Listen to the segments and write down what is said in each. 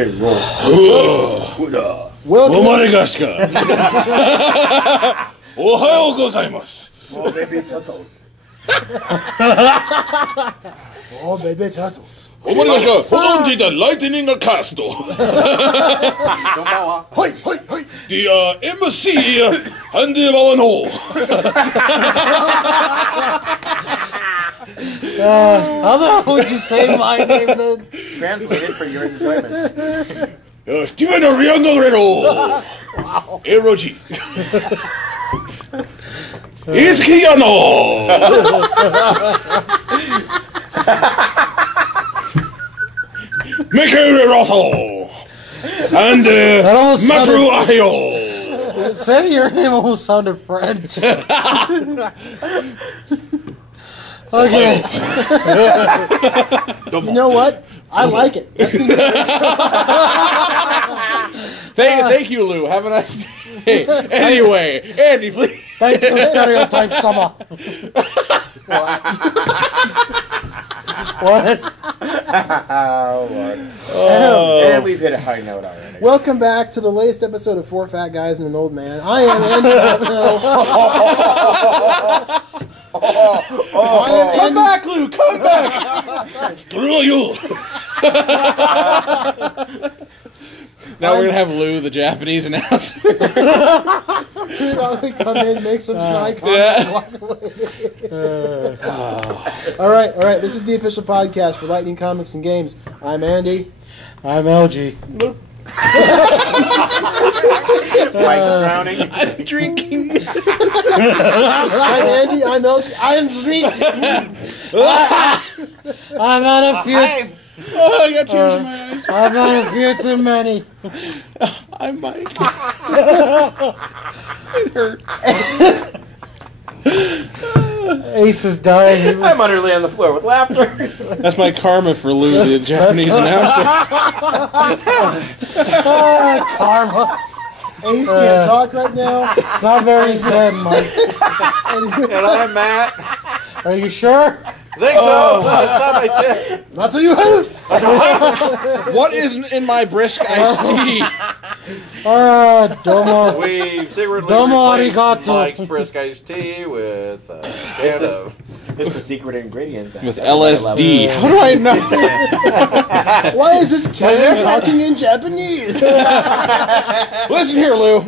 Roll. Welcome. Omarigashika. Ohayou gozaimasu. Oh, baby turtles. Oh, baby turtles. Omarigashika, hozonjita lightning cast. Hoi, hoi, hoi. The embassy handebawano. How the hell would you say my name then? Translated for your enjoyment. Steven Riangorero. Wow. Eroji. Iskiyano. Mikere Rosso. And Matru Ayo. Saying your name almost sounded French. Okay. You know what? I like it. Thank you, Lou. Have a nice day. Anyway, Andy, please. Thank you, Stereotype Summer. What? And we've hit a high note already. Welcome back to the latest episode of Four Fat Guys and an Old Man. I am Andy. Come back, Lou. Come back. Screw you. Now we're gonna have Lou, the Japanese announcer. Come in, make some snide comments, and walk away. All right. This is the official podcast for Lightning Comics and Games. I'm Andy. I'm LG. Mike's drowning. I'm drinking. I'm Andy. I'm LG. I'm drinking. I'm on a few. Oh, I got tears in my eyes. I'm on a few too many. I'm Mike. It hurts. Ace is dying. I'm utterly on the floor with laughter. That's my karma for Lou, the Japanese announcer. Karma. Ace can't talk right now. It's not very sad, Mike. And I'm Matt. Are you sure? I think so. Last time I checked. Not till you have. What is in my brisk iced tea? Domo. We secretly Domo replaced arigato. Mike's brisk iced tea with It's the secret ingredient. With LSD. How do I know? Why is this cat talking in Japanese? Listen here, Lou.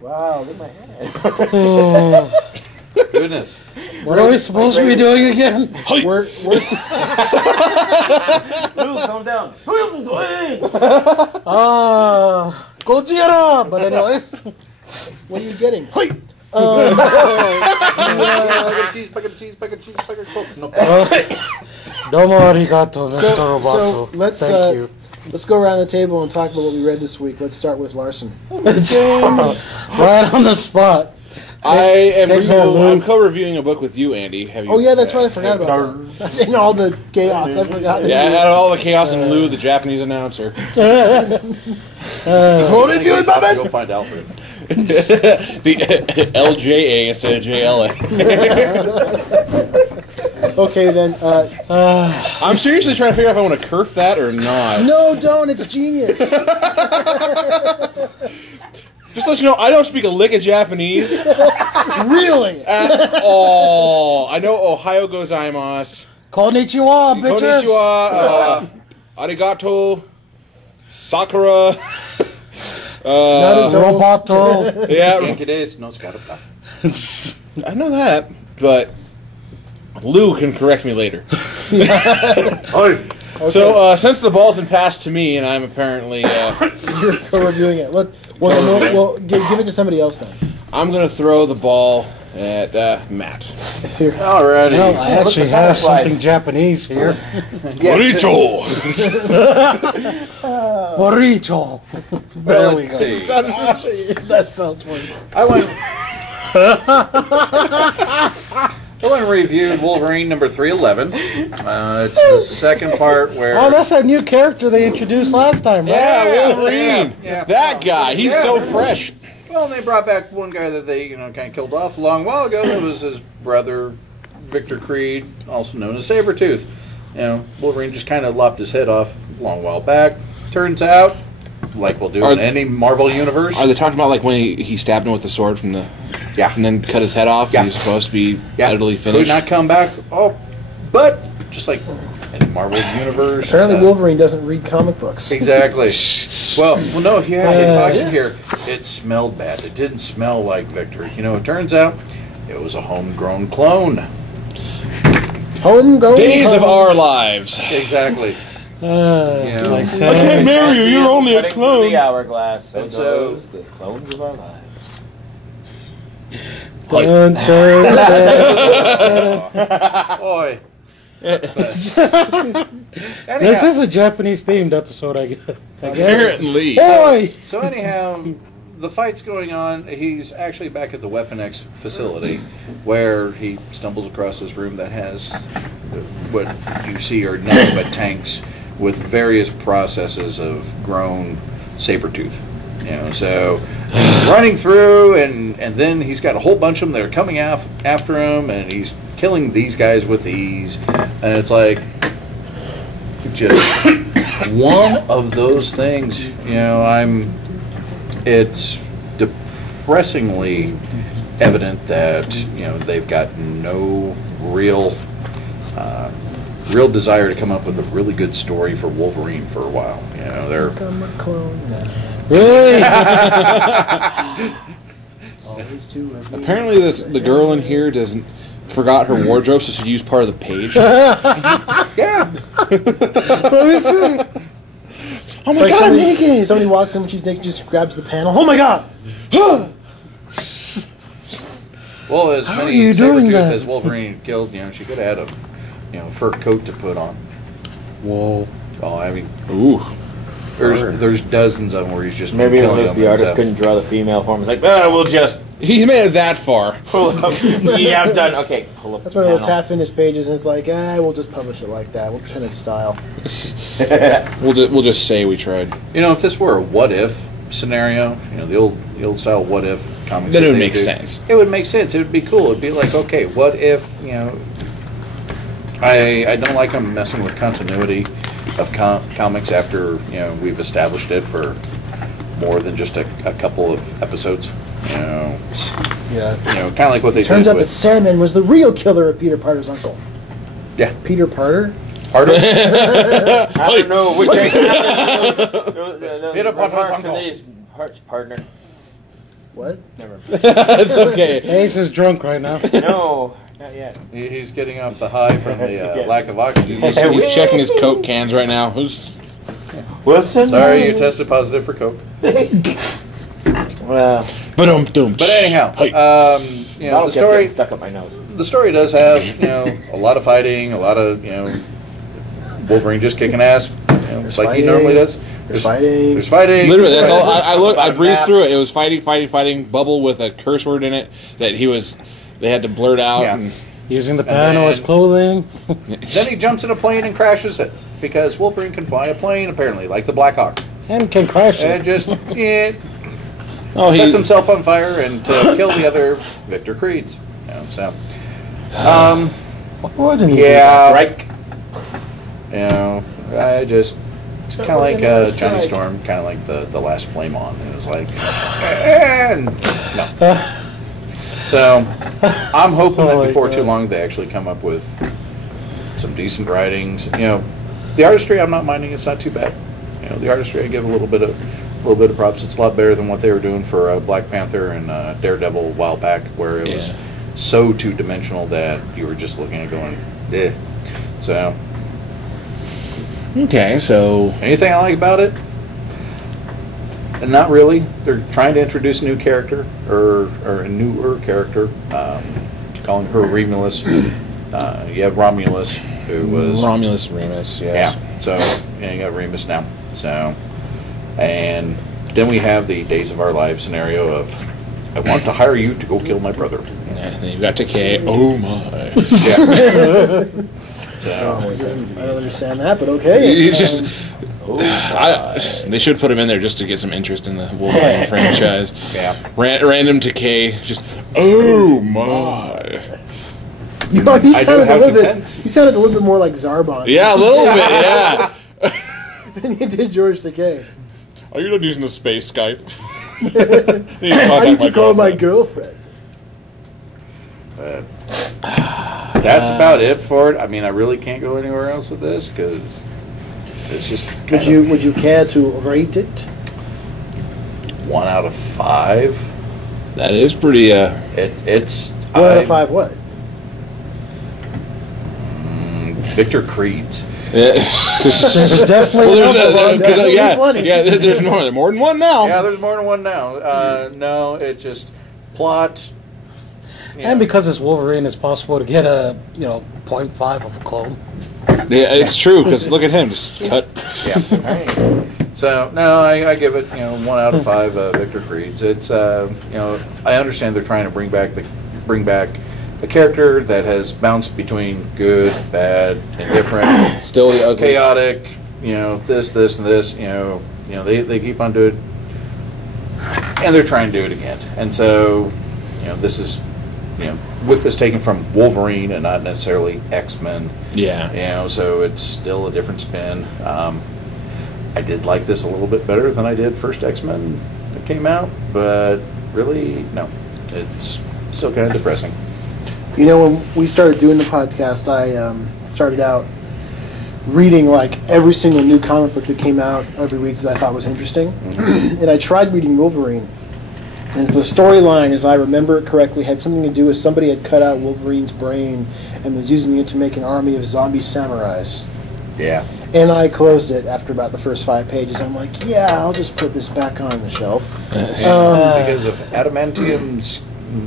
Wow, look at my head. goodness. What are we supposed to be doing again? We're Lou, calm down. Gojira! But anyways. What are you getting? Hoi! Cheeseburger, Coke. No. Domo arigato, Mr. Roboto. So let's go around the table and talk about what we read this week. Let's start with Larson. Right on the spot. I'm co-reviewing a book with you, Andy. Have you? Oh yeah, that's right. I forgot about that. In all the chaos, I forgot. Yeah, I had all the chaos in Lou, the Japanese announcer. What did you, Bobbin? Go find Alfred. The LJA instead of JLA. Okay then. I'm seriously trying to figure out if I want to kerf that or not. No, don't. It's genius. Just to let you know, I don't speak a lick of Japanese Really? at all. I know Ohayou gozaimasu. Konnichiwa, bitches. Konnichiwa. Arigato. Sakura. Roboto. Yeah, Yankees, no scarpa. I know that, but Lou can correct me later. Okay. So, since the ball's been passed to me, and I'm apparently... You're co-reviewing it. We'll give it to somebody else then. I'm going to throw the ball at Matt. Alrighty. Well, I actually have something Japanese here. Boricho. Burrito. There we go. See. That sounds funny. I went and reviewed Wolverine number 311. It's the second part where... Oh, that's that new character they introduced last time, right? Yeah, Wolverine. Yeah. That guy. He's so fresh. Well, they brought back one guy that they, kind of killed off a long while ago. That was his brother, Victor Creed, also known as Sabretooth. Wolverine just kind of lopped his head off a long while back. Turns out, like we'll do in any Marvel universe. Are they talking about like when he stabbed him with the sword from the... Yeah. And then cut his head off? Yeah. He was supposed to be Yeah. utterly Could finished? not come back. Oh, but just like in Marvel universe. Apparently, Wolverine doesn't read comic books. Exactly. Well, no, he actually talks in here. It smelled bad. It didn't smell like Victor. You know, it turns out it was a homegrown clone. Homegrown. Days of Our Lives. Exactly. Like I can't saying, marry you. You're only a Cutting through the clone. hourglass. So And so- goes the clones of our lives. dun, dun, dun. Boy. This is a Japanese themed episode, I guess. Apparently. Boy! So anyhow, the fight's going on. He's actually back at the Weapon X facility, where he stumbles across this room that has what you see are nothing but tanks with various processes of grown saber-tooth. You know, so running through, and then he's got a whole bunch of them that are coming after him, and he's killing these guys with ease, and it's like just one of those things. You know, it's depressingly evident that they've got no real desire to come up with a really good story for Wolverine for a while. You know, they're I'm a clone now. Really? Always two of me. Apparently the girl in here forgot her wardrobe, so she used part of the page. yeah. What is it? Oh my It's like god, I'm somebody, naked! somebody walks in when she's naked, just grabs the panel. Oh my god! Well, as How are many you doing Sabretooth that? as Wolverine killed, she could have had a fur coat to put on. Whoa. Oh, I mean, Ooh. there's dozens of them where he's just Maybe it killing was them the and artist stuff. couldn't draw the female form. It's like, we'll just He's made it that far. pull up. Yeah, I'm done. Okay, pull up. That's the one of those panel. half-finished pages, and it's like, we'll just publish it like that. We'll pretend it's style. We'll just say we tried. If this were a what if scenario, the old style what if comics, Then it that would they make do, sense. It would make sense. It would be cool. It'd be like, okay, what if I don't like them messing with continuity of comics after we've established it for more than just a couple of episodes. Yeah. Kind of like what they Turns did out that with Sandman was the real killer of Peter Parker's uncle. Yeah. Peter Parker? part of I don't know which Peter Potter's remarks uncle. in these parts, partner. What? Never. It's okay. Ace is drunk right now. No, not yet. He's getting off the high from the Yeah. lack of oxygen. He's checking his Coke cans right now. Wilson. Sorry, you tested positive for coke. Well, But anyhow, Hey. the bottle kept story getting stuck up my nose. the story does have a lot of fighting, a lot of Wolverine just kicking ass, There's like he fighting. normally does. There's fighting. There's fighting. Literally, that's all. I About a breezed map. through it. It was fighting. Bubble with a curse word in it that they had to blurt out. Yeah. And Using the panel as then- clothing. Then he jumps in a plane and crashes it because Wolverine can fly a plane apparently, like the Black Hawk, And can crash and it. just oh, sets himself on fire and to kill the other Victor Creeds. So, What in yeah, Right. I just. It's kind of like Johnny Storm, kind of like the last Flame On. It was like, and no. So I'm hoping Oh that my before too God. long they actually come up with some decent writings. The artistry I'm not minding. It's not too bad. The artistry I give a little bit of props. It's a lot better than what they were doing for Black Panther and Daredevil a while back, where it was so two-dimensional that you were just looking at going, eh. So. Okay, so Anything I like about it? Not really. They're trying to introduce a new character, or a newer character, calling her Romulus. You have Romulus, who was... Romulus Remus, yes. Yeah, so you got Remus now. So, and then we have the Days of Our Lives scenario of, I want to hire you to go kill my brother. Yeah, then you've got Decay. Oh my! Yeah. So, I don't understand that, but okay. It's just they should put him in there just to get some interest in the Wolverine franchise. yeah. Random Decay, just oh my! He I do have sounded a little bit. defense. He sounded a little bit more like Zarbon. Yeah, a little bit. Yeah. than you did George Takei. Are you not using the space Skype? I need to call my girlfriend. That's about it for it. I mean, I really can't go anywhere else with this because it's just. Would you care to rate it? 1 out of 5. That is pretty. It's 1 out of 5 what? Victor Creed's. There's definitely there's more than one now. Yeah, there's more than one now. No, it just plot. And because it's Wolverine, it's possible to get a 0.5 of a clone. Yeah, it's true because look at him, just cut. Yeah. So no, I give it 1 out of 5. Victor Creed's. It's I understand they're trying to bring back a character that has bounced between good, bad, indifferent, Still the ugly. chaotic. This, and this. They keep on doing, and they're trying to do it again. And so, this is, with this taken from Wolverine and not necessarily X-Men. Yeah. So it's still a different spin. I did like this a little bit better than I did first X-Men that came out, but really, no, it's still kind of depressing. When we started doing the podcast, I started out reading like every single new comic book that came out every week that I thought was interesting. And I tried reading Wolverine. And the storyline, as I remember it correctly, had something to do with somebody had cut out Wolverine's brain and was using it to make an army of zombie samurais. Yeah. And I closed it after about the first 5 pages. I'm like, yeah, I'll just put this back on the shelf. Because of adamantium's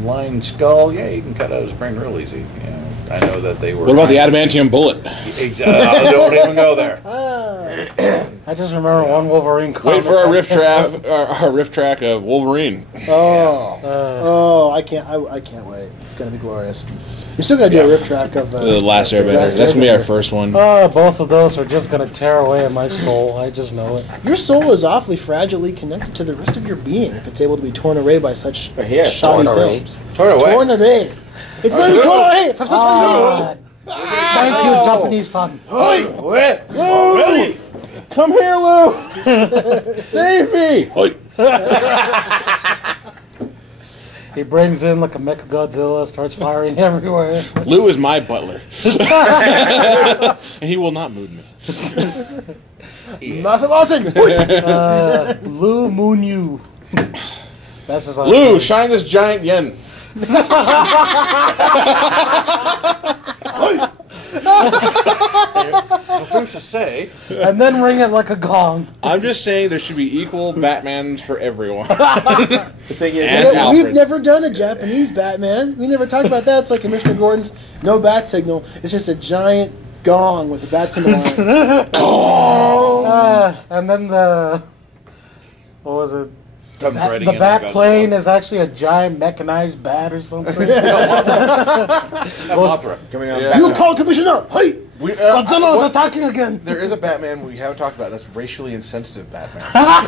line skull, yeah, you can cut out his brain real easy. I know that they were. What about the adamantium bullet? Exactly. Don't even go there. I just remember one Wolverine comic. Wait for our riff track of Wolverine. I can't wait. It's gonna be glorious. We're still gonna do a riff track of The Last Airbender. That's gonna be our first one. Both of those are just gonna tear away at my soul. I just know it. Your soul is awfully fragilely connected to the rest of your being if it's able to be torn away by such Here, shoddy torn away. films. Torn away. Torn away. It's going to be torn away from such God. Thank you, Japanese son. Lou! Come here, Lou! Save me! He brings in like a Mecha Godzilla, starts firing everywhere. Lou is my butler. And he will not move me. Master Lawson! Lou Moonyu. That's his last Lou, name. shine this giant yen. Who's to say? And then ring it like a gong. I'm just saying there should be equal Batmans for everyone. The thing is, And We've Alfred. never done a Japanese Batman. We never talked about that. It's like Commissioner Gordon's no bat signal. It's just a giant gong with the bat symbol on it. And then what was it? Comes riding The in bat like plane is actually a giant mechanized bat or something. Mothra. coming on. You call Commissioner! Hey! Godzilla is attacking again. There is a Batman we haven't talked about. That's racially insensitive Batman. I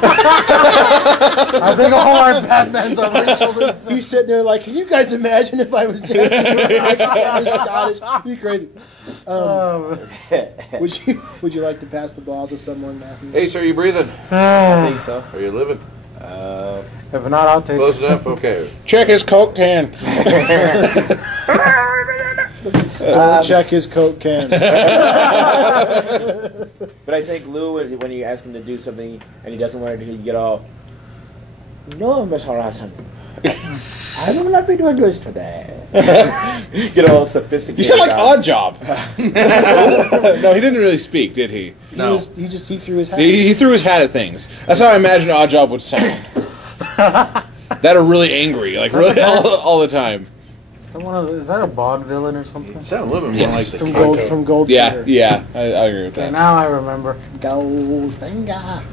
think all our Batmans are racially insensitive. He's sitting there like, can you guys imagine if I was Japanese or Scottish? You crazy. Would you like to pass the ball to someone, Matthew? Hey, sir, you breathing? I think so. Are you living? If not, I'll take Close it. enough? Okay. Check his Coke can. Don't check his Coke can. But I think Lou, when you ask him to do something and he doesn't want to, he'd get all, no, Miss Horasan, I will not be doing this today. Get all sophisticated. You sound like Odd Job. No, he didn't really speak, did he? No. He threw his hat. He threw his hat at things. That's how I imagine Odd Job would sound. That are really angry, like really all the time. Is that a Bond villain or something? It sounds a little bit more Yes. like from the Goldfinger. Yeah, I agree with Okay, that. now I remember. Goldfinger.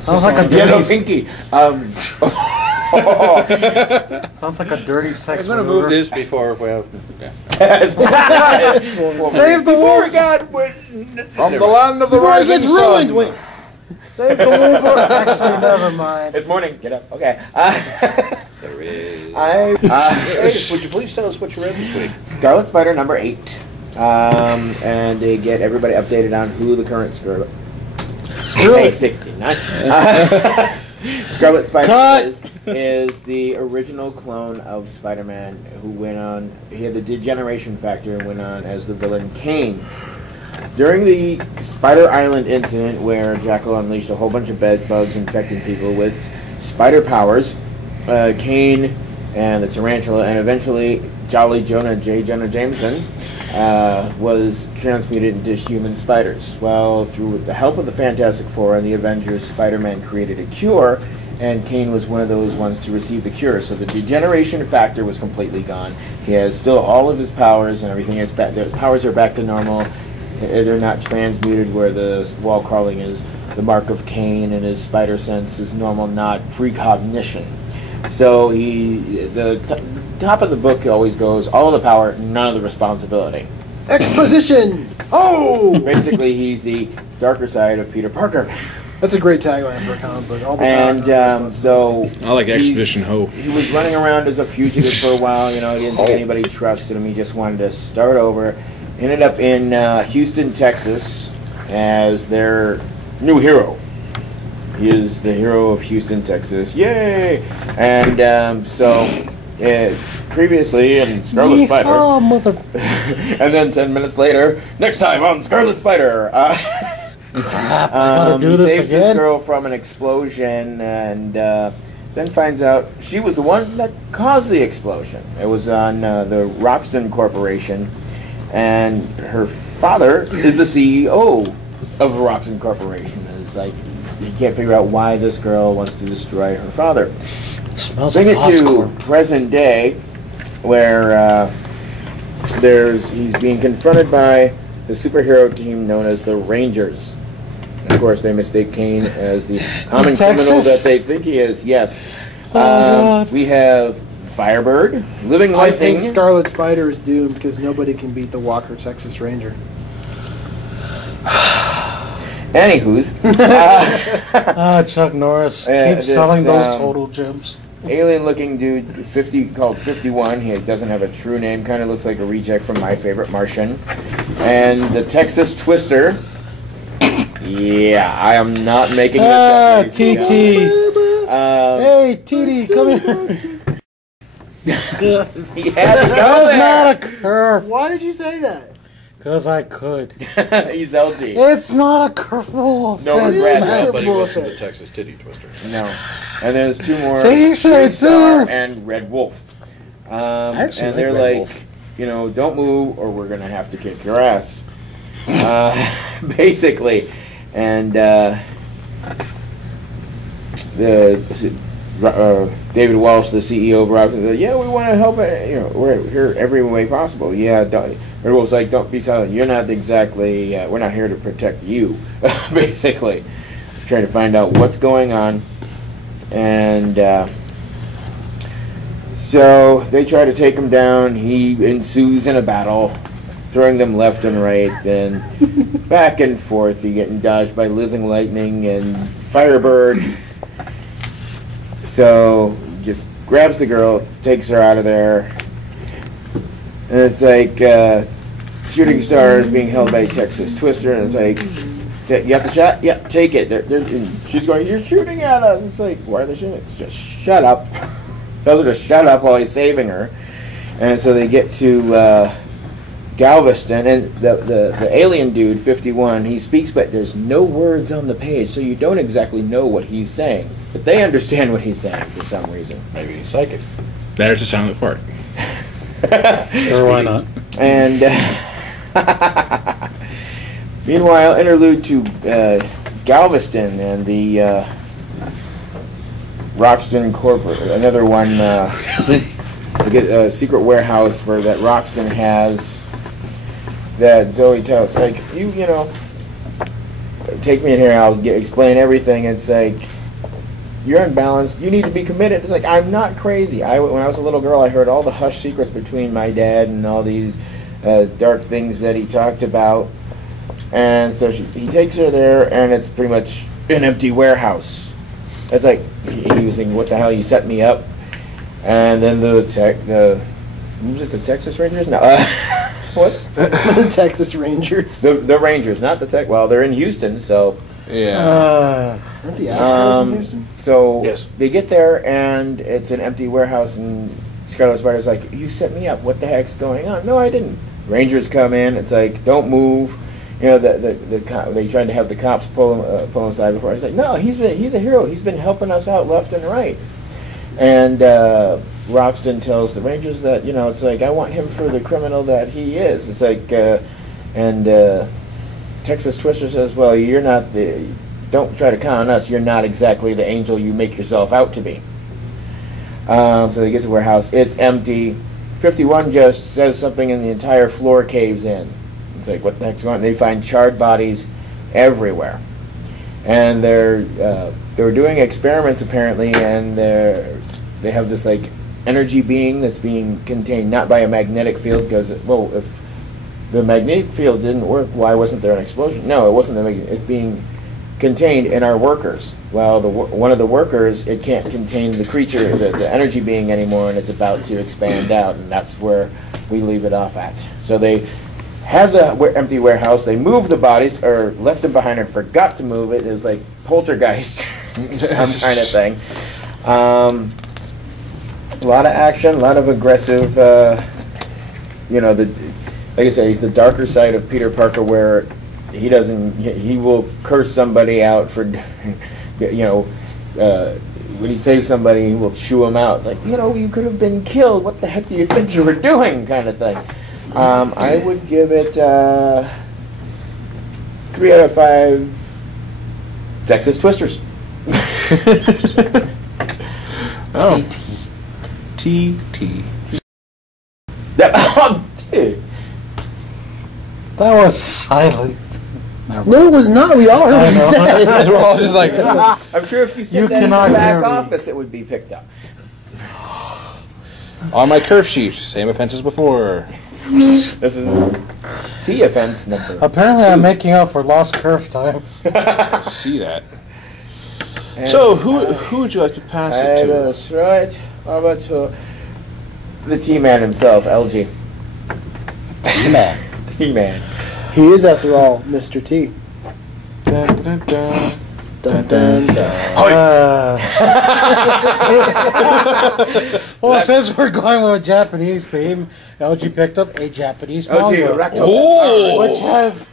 Sounds like a Yellow dirty. Pinky. Sounds like a dirty sex I'm going to maneuver. move this before. Well, Save the before wolf. we got. From the land of the Before it rising gets ruined, sun. wait. Save the wolf. Actually, never mind. It's morning. Get up. Okay. There is. I Hey, would you please tell us what you read this week? Scarlet Spider number 8. And they get everybody updated on who the current Scarlet. Scarlet. 69. Scarlet Spider is the original clone of Spider-Man who went on. He had the degeneration factor and went on as the villain Kane. During the Spider Island incident, where Jackal unleashed a whole bunch of bed bugs infecting people with spider powers, Kane and the Tarantula, and eventually Jolly Jonah J. Jonah Jameson, was transmuted into human spiders. Well, through the help of the Fantastic Four and the Avengers, Spider-Man created a cure, and Kane was one of those ones to receive the cure. So the degeneration factor was completely gone. He has still all of his powers and everything. His powers are back to normal. They're not transmuted where the wall crawling is the mark of Kane, and his spider sense is normal, not precognition. So the top of the book always goes, all of the power, none of the responsibility. Exposition! Oh! Basically, he's the darker side of Peter Parker. That's a great tagline for a comic book. All the power, none of the And so... I like Expedition Ho. He was running around as a fugitive for a while, he didn't think anybody trusted him, he just wanted to start over. Ended up in Houston, Texas, as their new hero. He is the hero of Houston, Texas. Yay! And previously in Scarlet Spider. Oh, mother. And then 10 minutes later, next time on Scarlet Spider. Crap, I gotta do this saves this again. girl from an explosion and then finds out she was the one that caused the explosion. It was on the Roxton Corporation. And her father is the CEO of the Roxton Corporation. It's like he can't figure out why this girl wants to destroy her father. Smells Bring like it to Oscorp. present day, where he's being confronted by the superhero team known as the Rangers. And of course, they mistake Kane as the common criminal Texas? that they think he is. Yes, God. we have Firebird, Living I Lightning. think Scarlet Spider is doomed because nobody can beat the Walker Texas Ranger. Anywho's, Chuck Norris. Yeah, Keep selling this, those total gems. alien-looking dude, called 51. He doesn't have a true name. Kind of looks like a reject from My Favorite Martian. And the Texas Twister. Yeah, I am not making this up. ladies and TT. Hey, TT, come here. gentlemen. He had to go That's there. not a curve. Why did you say that? Because I could. He's LG. It's not a curveball. No offense. regrets. Nobody Triple was in the offense. Texas Titty Twister. No. And there's two more. See, he said Shooting Star too. and Red Wolf. actually And they're like Red like, don't move or we're going to have to kick your ass. Basically. And David Walsh, the CEO of Roxton, said, yeah, we want to help it. We're here every way possible. Yeah, Red Wolf's like, don't be silent. You're not exactly, we're not here to protect you. Basically. Trying to find out what's going on. And so they try to take him down. He ensues in a battle, throwing them left and right, and back and forth. He getting dodged by Living Lightning and Firebird. So just grabs the girl, takes her out of there, and it's like Shooting Star is being held by Texas Twister, and it's like, you got the shot? Yeah, take it. And she's going, you're shooting at us. It's like, why are they shooting? It's just shut up. Tells her to shut up while he's saving her. And so they get to Galveston, and the alien dude, 51, he speaks, but there's no words on the page, so you don't exactly know what he's saying. But they understand what he's saying for some reason. Maybe he's psychic. There's a silent fart. Or why not? And meanwhile, interlude to Galveston and the Roxton Corporate, another one. They get a secret warehouse that Roxton has. That Zoe tells, like, you take me in here. I'll explain everything. It's like, you're unbalanced. You need to be committed. It's like, I'm not crazy. When I was a little girl, I heard all the hush secrets between my dad and all these dark things that he talked about. And so he takes her there, and it's pretty much an empty warehouse. It's like, he was thinking, what the hell, you set me up? And then was it the Texas Rangers? No. What? The Texas Rangers. The Rangers, not the Tech. Well, they're in Houston, so. Yeah. Aren't the Astros in Houston? So Yes. they get there, and it's an empty warehouse, and Scarlet Spider's like, "You set me up. What the heck's going on?" No, I didn't. Rangers come in. It's like, "Don't move." You know, they tried to have the cops pull him aside before. I was like, "No, he's a hero. He's been helping us out left and right." And Roxton tells the Rangers that, you know, it's like, I want him for the criminal that he is. It's like, Texas Twister says, well, you're not don't try to count on us. You're not exactly the angel you make yourself out to be. So they get to the warehouse. It's empty. 51 just says something and the entire floor caves in. It's like, what the heck's going on? They find charred bodies everywhere. And they were doing experiments apparently, and they have this like energy being that's being contained not by a magnetic field, because well, if the magnetic field didn't work, why wasn't there an explosion? No, it wasn't. It's being contained in our workers. Well, one of the workers, it can't contain the creature, the energy being anymore, and it's about to expand out, and that's where we leave it off at. So they had the empty warehouse. They moved the bodies, or left them behind and forgot to move it. It was like poltergeist kind of thing. A lot of action, a lot of aggressive. You know, like I said, he's the darker side of Peter Parker, where he doesn't. He will curse somebody out for, you know, when he saves somebody, he will chew him out. Like, you know, you could have been killed. What the heck do you think you were doing? Kind of thing. I would give it 3 out of 5 Texas Twisters. Oh. TT. Oh, dude. That was silent. No, it was not. We all heard what you said. We're all just like, I'm sure if you said You that in the cannot back hear me. office, it would be picked up. on my curve sheet, same offense as before. This is T offense number. Apparently, I'm making up for lost curve time. See that. And So, who would you like to pass it to? That's right. How about to the T-Man himself, LG? Man. T-Man. He is, after all, Mr. T. Dun, dun, dun. Dun, dun, dun. Well, since we're going with a Japanese theme, LG picked up a Japanese LG, manga, Recto. Oh! which has.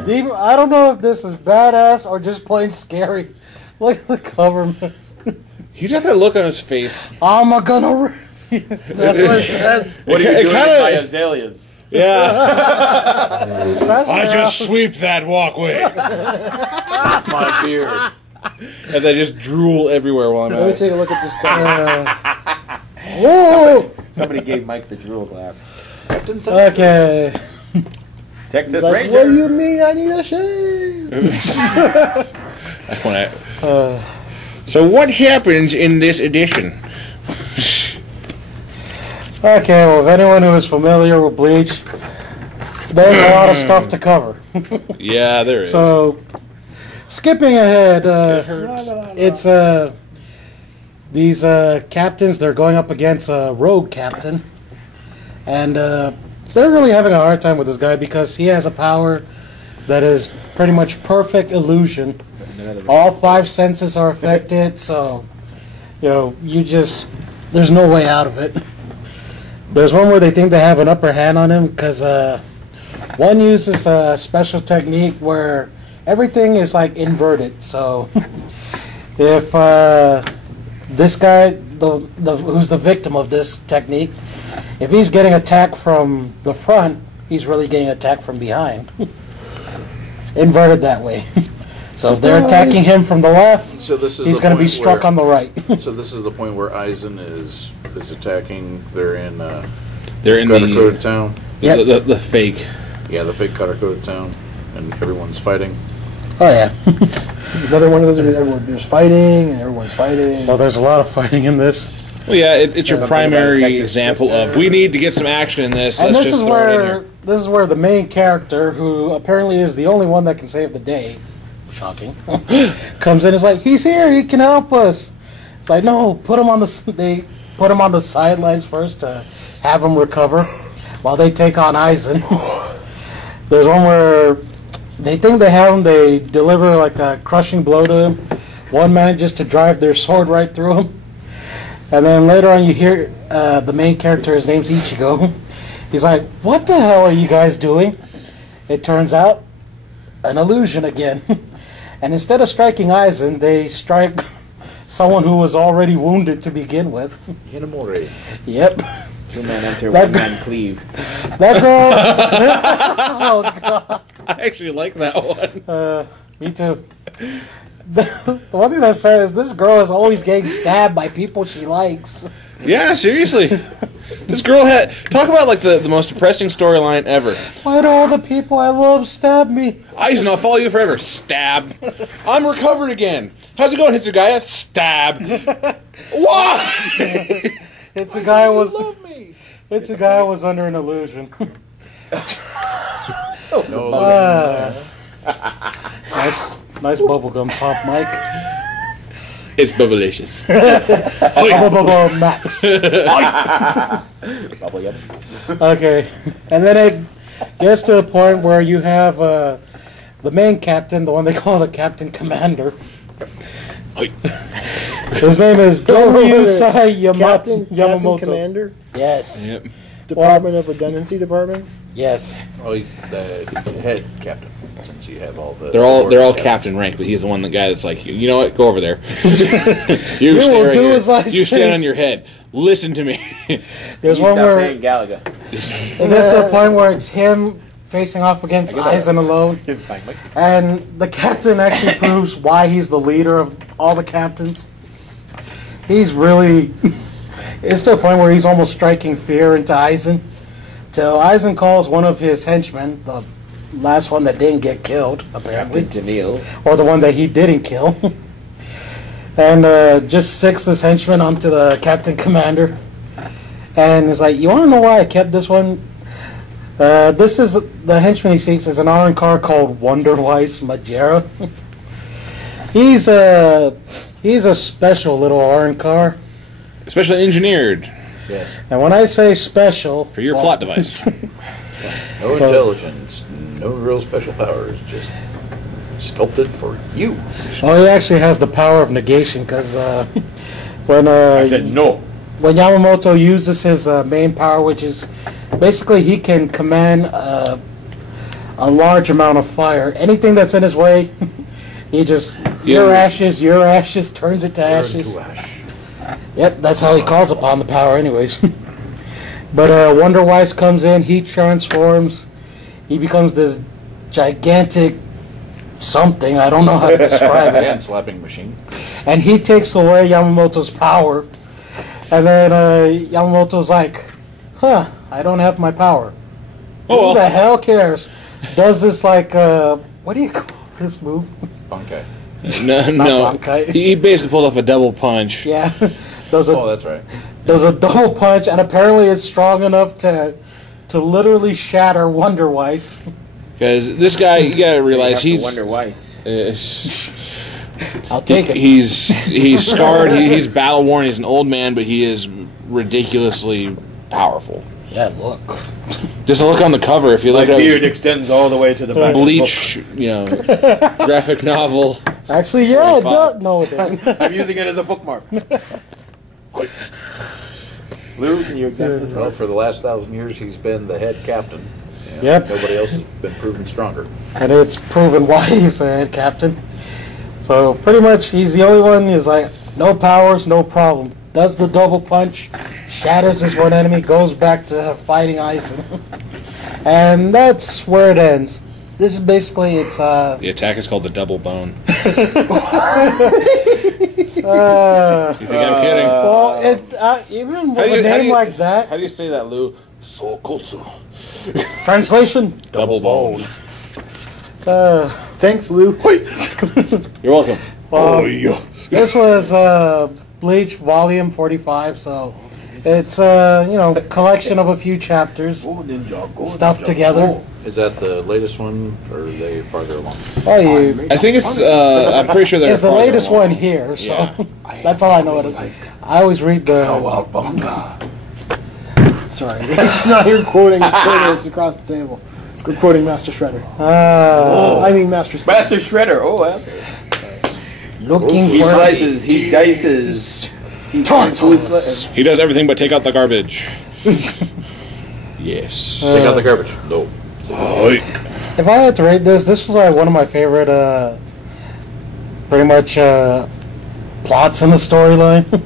I don't know if this is badass or just plain scary. Look at the cover, man. He's got that look on his face. I'm gonna. That's what it says. What are you It doing kinda- by azaleas? Yeah. That's I just sweep that walkway. My beard. As I just drool everywhere while I'm Let me at it. take a look at this cover. Whoa! Somebody gave Mike the drool glass. Okay. Texas He's like, Ranger. what do you mean I need a shave? So what happens in this edition? Okay, well, if anyone who is familiar with Bleach, there's a lot of stuff to cover. Yeah, there is. So, skipping ahead, it's these captains, they're going up against a rogue captain. And they're really having a hard time with this guy because he has a power that is pretty much perfect illusion. All 5 senses are affected, so, you know, there's no way out of it. There's one where they think they have an upper hand on him because one uses a special technique where everything is like inverted. So if this guy, who's the victim of this technique, if he's getting attacked from the front, he's really getting attacked from behind. Inverted that way. So if they're attacking him from the left, So this is he's the going to be point struck where- on the right. So this is the point where Aizen is attacking. They're in They're in Katakota town. the fake. Yeah, the fake Katakota town, and everyone's fighting. Oh, yeah. Another one of those where there's fighting and everyone's fighting. Well, there's a lot of fighting in this. Well, yeah, it's your Yeah, primary Texas. example of we need to get some action in this. And Let's this just is throw it in where here. this is where the main character, who apparently is the only one that can save the day, shocking, comes in. It's like, he's here, he can help us. It's like, no, they put him on the sidelines first to have him recover. while they take on Aizen. There's one where they think they have him, they deliver like a crushing blow to him. One manages to drive their sword right through him. And then later on you hear the main character, his name's Ichigo. He's like, what the hell are you guys doing? It turns out, an illusion again. And instead of striking Aizen, they strike someone who was already wounded to begin with. Hinamori. Yep. 2-man enter, That 1-man cleave. That girl... oh, God. I actually like that one. Me too. The one thing that says this girl is always getting stabbed by people she likes. Yeah, seriously. This girl had... Talk about, like, the most depressing storyline ever. Why do all the people I love stab me? Aizen, I'll follow you forever. Stab. I'm recovered again. How's it going, Hitsugaya? Stab. Why? Hitsugaya was under an illusion. Nice bubblegum pop, Mike. It's bubblicious. Max. Bubble yum. Okay, and then it gets to a point where you have the main captain, the one they call the Captain Commander. His name is Doryusai Captain Yamamoto. Commander? Yes. Yep. Department of Redundancy Department? Yes. Oh, he's the head captain. Since you have all the They're all support captain rank, but he's the one, the guy that's like, you know what? Go over there. you will stay right do here. as I You say. stand on your head. Listen to me. There's You one stop where playing Galaga. it gets to a point where it's him facing off against Aizen alone. Fine, Mike. And the captain actually proves why he's the leader of all the captains. He's really... It's to a point where he's almost striking fear into Aizen. Till Aizen calls one of his henchmen, the last one that didn't get killed, apparently. Jamil. Or the one that he didn't kill. And just sicks this henchman onto the Captain Commander. And is like, you want to know why I kept this one? This is the henchman he seeks is an iron car called Wonderwise Majera. He's a special little iron car. Especially engineered Yes. And when I say special, for your plot device. No intelligence, no real special powers, just sculpted for you. oh, he actually has the power of negation because when I said no. when Yamamoto uses his main power, which is basically he can command a large amount of fire. Anything that's in his way, he just your ashes, turns it to ashes. Turn to ash. Yep, that's how he calls upon the power, anyways. But Wonderwise comes in, he transforms, he becomes this gigantic something. I don't know how to describe it. Hand slapping machine. And he takes away Yamamoto's power. And then Yamamoto's like, huh, I don't have my power. Oh, Who the hell cares? Does this like, what do you call this move? Bunkai. no. Bankai. He basically pulled off a double punch. Yeah. Oh, that's right. Does a double punch, and apparently it's strong enough to literally shatter Wonderwise. Because this guy, you gotta realize You have he's to wonder why. I'll take it. he's scarred. He's battle worn. He's an old man, but he is ridiculously powerful. Yeah, look. Just look on the cover. If you My look at beard extends all the way to the back. Bleach, graphic novel. Actually, yeah, it 25. does. No, it doesn't. I'm using it as a bookmark. Lou, can you examine this Well, one? for the last 1,000 years, he's been the head captain. Yep. Nobody else has been proven stronger. And it's proven why he's a head captain. So pretty much he's the only one who's like, no powers, no problem. Does the double punch, shatters his one enemy, goes back to fighting Aizen. And that's where it ends. This is basically, it's, The attack is called the double bone. You think I'm kidding? well, even with How do a you- how do name you- like that, How do you say that, Lou? Sokotsu. translation, Double bone. Thanks, Lou. You're welcome. this was Bleach Volume 45, so it's collection of a few chapters stuffed together. Is that the latest one, or are they farther along? Oh, you I think it's. I'm pretty sure they're it's the farther latest along. one here, so Yeah. that's all I know it is. I always read the Sorry, it's not here quoting turtles across the table. We're quoting Master Shredder. I mean Master Splinter. Master Shredder. Oh, that's it. Looking He for slices. He dices. Turtles. He does everything but take out the garbage. Yes. Take out the garbage. No. If I had to rate this was like one of my favorite, pretty much plots in the storyline.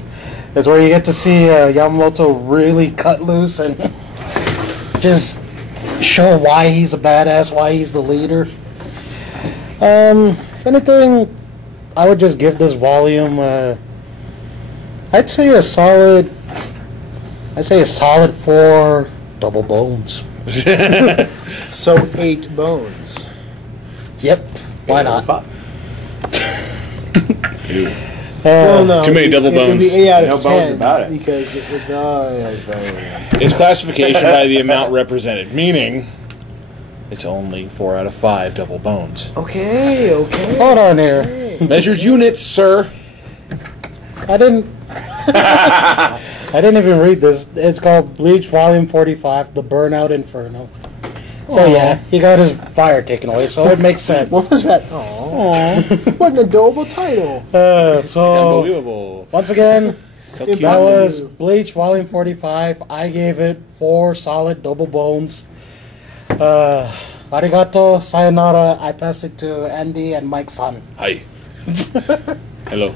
Is where you get to see Yamamoto really cut loose and just show why he's a badass, why he's the leader. If anything, I would just give this volume. I'd say a solid 4 double bones. So 8 bones. Yep. Why not? 5. Well, no, Too many double It would be bones. 8 out of No 10 bones about it. because It's classification by the amount represented, meaning it's only 4 out of 5 double bones. Okay. Hold on here. Measured units, sir. I didn't even read this. It's called Bleach Volume 45, The Burnout Inferno. So yeah, he got his fire taken away, so it makes sense. What was that? Oh, what an adorable title. So Unbelievable. once again, So It cute. that was you. Bleach Volume 45. I gave it 4 solid double bones. Arigato, sayonara. I pass it to Andy and Mike-san. Hi. Hello.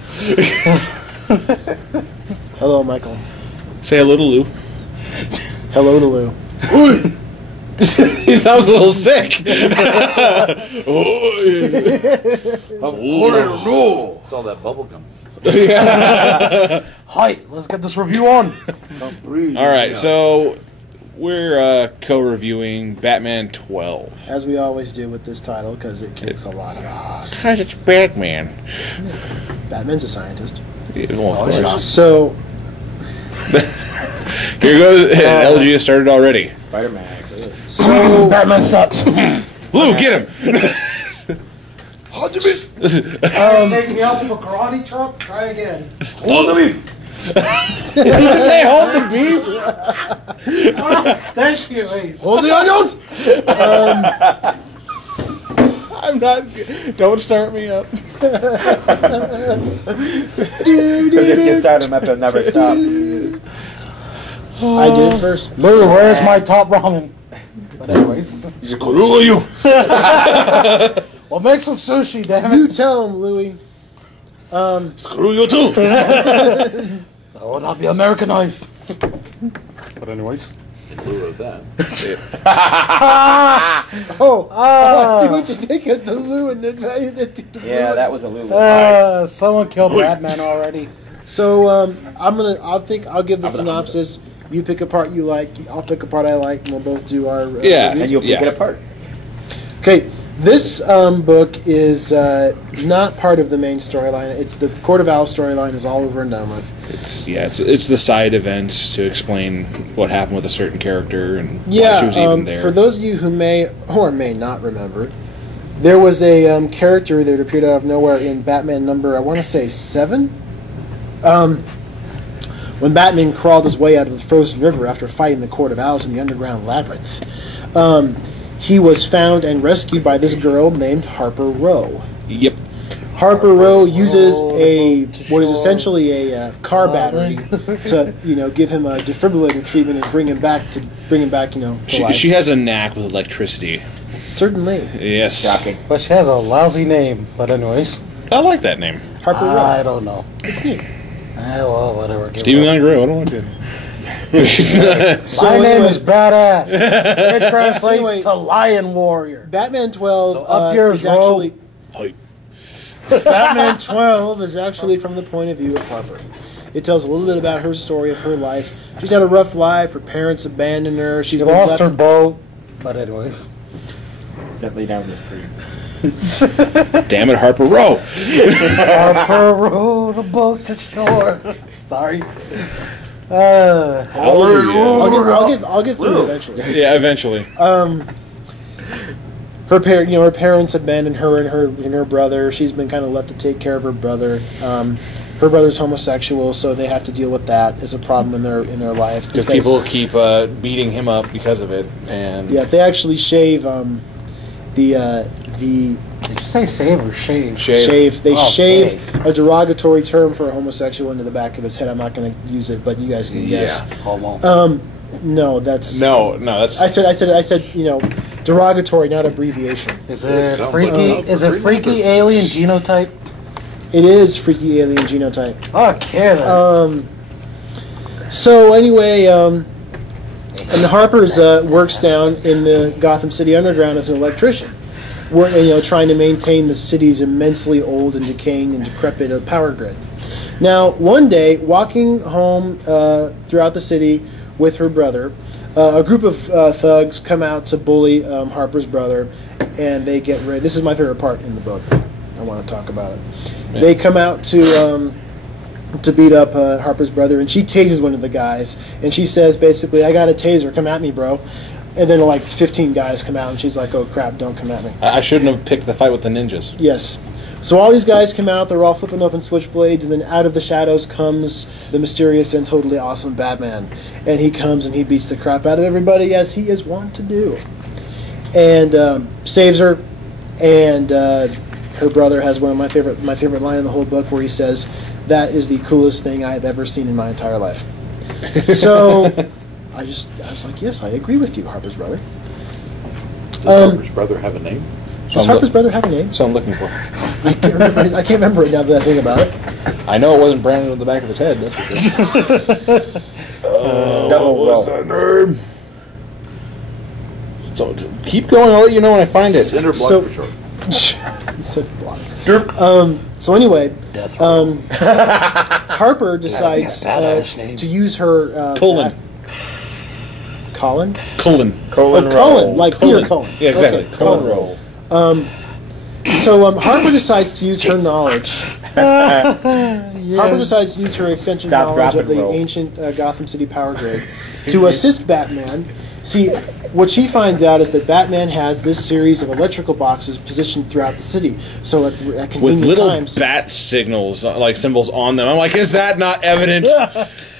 Hello, Michael. Say hello to Lou. Hello to Lou. He sounds a little sick. It's all that bubble gum. Hi, let's get this review on. All right, so we're co-reviewing Batman 12. As we always do with this title, because it kicks a lot of ass. Because it's Batman. Batman's a scientist. Yeah, well, of course. So, Here goes. LG has started already. Spider-Man. so Batman sucks. Lou, get him. Take me out of a karate chop. Try again. Hold the beef. Did you say hold the beef? Thank you, Ace. hold the onions. I'm not. Don't start me up. Because if you start him up, he'll never stop. I did it first. Lou, where's my top ramen? But anyways, Screw you. well, make some sushi, damn You it. tell him, Louie. Screw you too. I will not be Americanized. But anyways. In lieu of that. Oh, I see what you think of the Lou and the Yeah, that was a little. Someone killed Batman already. So I'll give the synopsis. You pick a part you like. I'll pick a part I like, and we'll both do our Yeah. review. And you'll pick it apart. Okay, this book is not part of the main storyline. It's the Court of Owls storyline is all over and done with. It's the side events to explain what happened with a certain character and why she Yeah, was even there. for those of you who may or may not remember, there was a character that appeared out of nowhere in Batman number, I want to say 7. When Batman crawled his way out of the frozen river after fighting the Court of Owls in the underground labyrinth, he was found and rescued by this girl named Harper Row. Yep. Harper Row uses what is essentially a car battery to give him a defibrillator treatment and bring him back to life. She has a knack with electricity. Certainly. Yes. Shocking. But she has a lousy name. But anyways, I like that name. Harper Row. I don't know. It's neat. Well, whatever. give Stephen it up. Langro. I don't like that. So My name anyway, is Badass. It translates anyway, to Lion Warrior. Batman 12 So up yours, is Ro. actually Hi. Batman 12 is actually from the point of view of Harper. It tells a little bit about her story of her life. She's had a rough life. Her parents abandoned her. She been lost her left- boat. But anyways. Definitely down this creek. Damn it, Harper Row. Harper rowed a boat to shore. Sorry. Hallelujah. I'll get through it eventually. Yeah, eventually. her her parents abandoned her and her brother. She's been kind of left to take care of her brother. Her brother's homosexual, so they have to deal with that as a problem in their life. Because people keep beating him up because of it, and yeah, they actually shave the. Did you say save or shave? Shave. They Okay. shave a derogatory term for a homosexual into the back of his head. I'm not going to use it, but you guys can guess. Homo. No, that's no, that's I said, derogatory, not abbreviation. Is This it sounds freaky? like- Is it freaky alien genotype? It is freaky alien genotype. Okay then. So anyway, and the Harper's works down in the Gotham City Underground as an electrician, trying to maintain the city's immensely old and decaying and decrepit power grid. Now, one day, walking home throughout the city with her brother, a group of thugs come out to bully Harper's brother, and they get ready. This is my favorite part in the book. I want to talk about it. Yeah. They come out to beat up Harper's brother, and she tases one of the guys, and she says basically, "I got a taser, come at me, bro." And then like 15 guys come out, and she's like, "Oh crap, don't come at me." I shouldn't have picked the fight with the ninjas. Yes. So all these guys come out, they're all flipping open switchblades, and then out of the shadows comes the mysterious and totally awesome Batman. And he comes and he beats the crap out of everybody, as he is wont to do. And saves her, and her brother has one of my favorite line in the whole book, where he says, "That is the coolest thing I have ever seen in my entire life." So I was like, yes, I agree with you, Harper's brother. Does Harper's brother have a name? Does Harper's brother have a name? So I'm looking for. I can't remember it now that I think about it. I know it wasn't Brandon on the back of his head. That's for sure. Double what was that name? So, keep going. I'll let you know when I find it. Cinder block So- for short. He said block. So anyway, Harper decides badass name. to use her Colin. Colin? Cullen. Colon Cullen, like Cullen. Peter Cullen. Yeah, exactly. Okay, Cullen Cullen. roll. So Harper decides to use her knowledge. Harper decides to use her extension Stop, knowledge drop, of and the roll. ancient Gotham City power grid to assist Batman. See, what she finds out is that Batman has this series of electrical boxes positioned throughout the city. So at With convenient little times, bat signals, like symbols on them. I'm like, is that not evident?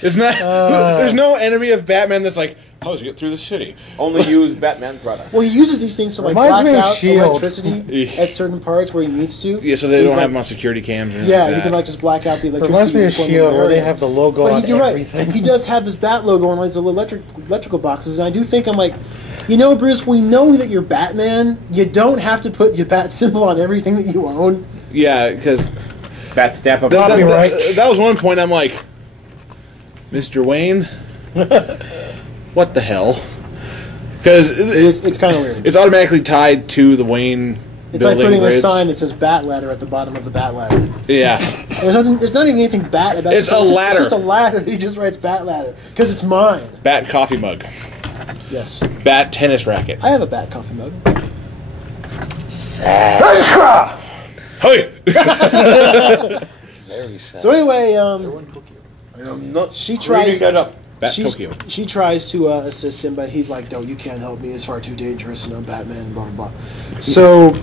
Isn't that? There's no enemy of Batman that's like, how does he get through the city? Only use Batman products. well, he uses these things to like Reminds black me of out S.H.I.E.L.D. electricity at certain parts where he needs to. Yeah, so they He's don't like- have them on security cams or anything Yeah, like he that. can like just black out the electricity. Reminds me of that's going S.H.I.E.L.D. in where the they area. have the logo But on you're everything. right. He does have his bat logo on his electrical boxes, and I do think I'm like, Bruce, we know that you're Batman. You don't have to put your bat symbol on everything that you own. Yeah, because Bat stamp of Copyright. that was one point I'm like, Mr. Wayne, what the hell? Because It's kind of weird. it's automatically tied to the Wayne It's like building putting grids. a sign that says "Bat Ladder" at the bottom of the Bat Ladder. Yeah, There's not even anything bat about it. It's a ladder. It's just a ladder. He just writes "Bat Ladder" because it's mine. bat coffee mug, Yes, bat tennis racket. I have a bat coffee mug. Hey, Very sad. So anyway, I'm not she tries. reading that up. Bat Tokyo. She tries to assist him, but he's like, "No, you can't help me. It's far too dangerous, and I'm Batman." Blah blah blah. So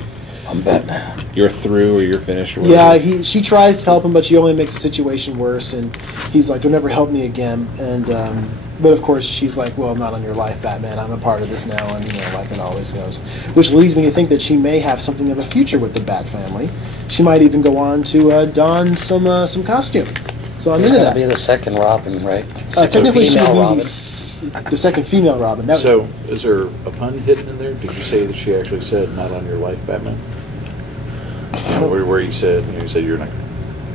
I'm Batman. You're through or you're finished. Or whatever. yeah, she tries to help him, but she only makes the situation worse. And he's like, "Don't ever help me again." And but of course, she's like, "Well, not on your life, Batman. I'm a part of this now," and like it always goes. Which leads me to think that she may have something of a future with the Bat family. She might even go on to don some costume. So I'm into That'll be that. the second Robin, right? Technically, she female would Robin. be the second female Robin. That So, is there a pun hidden in there? Did you say that she actually said, "Not on your life, Batman"? Where you said, you said you're not.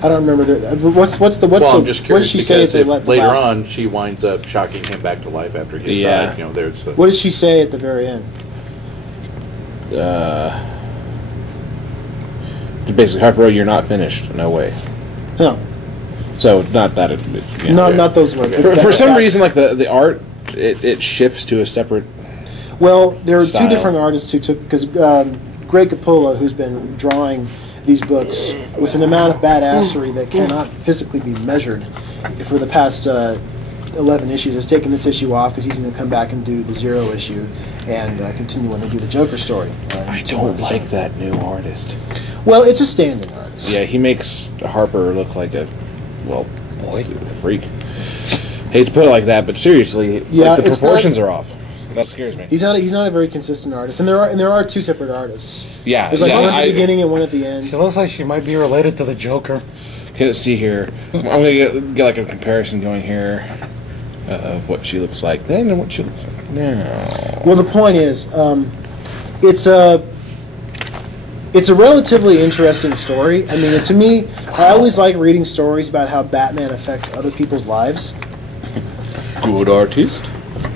I don't remember. What's Well, the I'm just what did curious she say because at the if later last? on she winds up shocking him back to life after he Yeah. died, there's the. What did she say at the very end? Basically, Harper, you're not finished. No way. No, So not that. Yeah. not those words. For some reason, like the art, it shifts to a separate. Well, there are two Style. different artists who took because Greg Capullo, who's been drawing these books with an amount of badassery that cannot physically be measured for the past 11 issues, has taken this issue off because he's going to come back and do the 0 issue and continue when they do the Joker story. I don't like that new artist. Well, it's a standing artist. Yeah, he makes Harper look like a, well, boy, freak. Hate to put it like that, but seriously, Yeah, like, the it's proportions are off. That scares me. He's not a very consistent artist, and there are 2 separate artists. Yeah, There's like yeah, one at the beginning and one at the end. She looks like she might be related to the Joker. Let's see here. I'm gonna get like a comparison going here of what she looks like then and what she looks like now. Well, the point is, it's a relatively interesting story. I mean, to me, I always like reading stories about how Batman affects other people's lives. Good artist,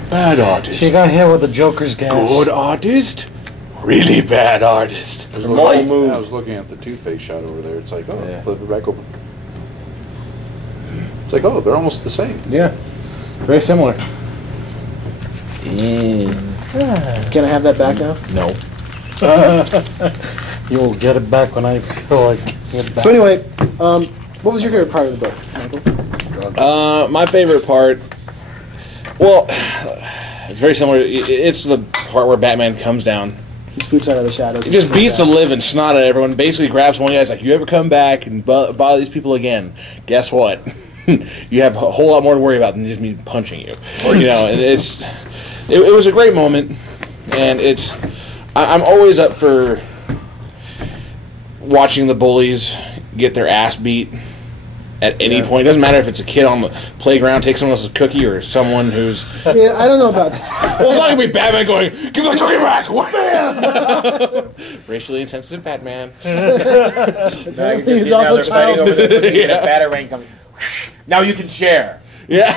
bad artist. She got hit with the Joker's gas. Good artist, really bad artist. I was looking at the Two-Face shot over there. It's like, oh, Yeah. flip it back over. It's like, oh, they're almost the same. Yeah, very similar. Can I have that back now? No. You'll get it back when I feel like it back. So anyway, what was your favorite part of the book, Michael? My favorite part, well, it's very similar. It's the part where Batman comes down. He swoops out of the shadows. He just beats the living snot out of everyone. Basically grabs one guy's like, you ever come back and bother these people again, guess what? You have a whole lot more to worry about than just me punching you. You know, and it was a great moment, and I'm always up for watching the bullies get their ass beat at any point. It doesn't matter if it's a kid on the playground take someone else's cookie or someone who's... Yeah, I don't know about that. Well, it's not going to be Batman going, give the cookie back! Racially insensitive Batman. He's also they're fighting over the cookie Yeah. and a batarang comes. Now you can share. Yeah.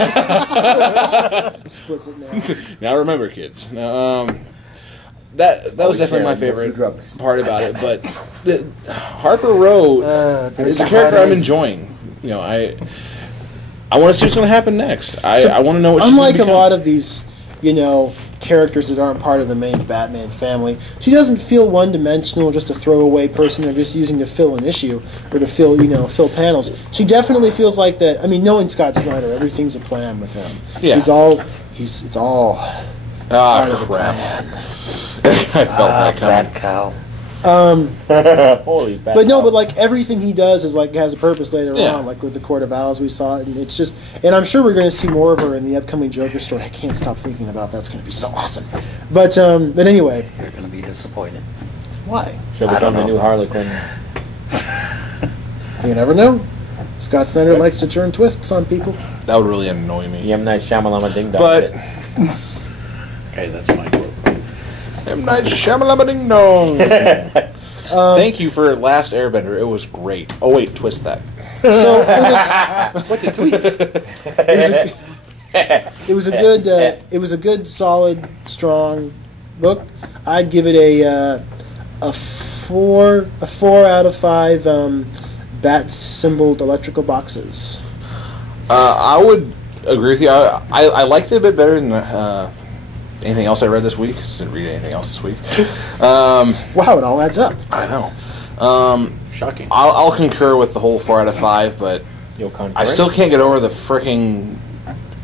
Splits it now. Now remember, kids. Now, that was definitely my favorite drugs. part about it. But Harper Row is a character I'm enjoying. You know, I want to see what's going to happen next. I want to know what she's Unlike gonna a lot of these, characters that aren't part of the main Batman family, she doesn't feel one-dimensional, just a throwaway person they're just using to fill an issue or to fill panels. She definitely feels like that. I mean, knowing Scott Snyder, everything's a plan with him. Yeah. It's all. Ah, crap. I felt that coming. cow. Holy bad. But no, but like everything he does is like has a purpose later Yeah. on, like with the Court of Owls we saw it, and it's just, and I'm sure we're going to see more of her in the upcoming Joker story. I can't stop thinking about that's going to be so awesome. But anyway, You're gonna be disappointed. why? She'll I don't become the know. new Harley Quinn. You never know. Scott Snyder likes to turn twists on people. That would really annoy me. M. Night Shyamalan ding dong. But Hey, that's my quote. M. Night Shyamalan Ding Dong. Thank you for Last Airbender. It was great. Oh wait, twist that. So it was a good, solid, strong book. I'd give it a 4 out of 5 bat symboled electrical boxes. I would agree with you. I liked it a bit better than anything else I read this week. I didn't read anything else this week. Wow, it all adds up. I know. Shocking. I'll concur with the whole 4 out of 5, but You'll concur. I still can't get over the freaking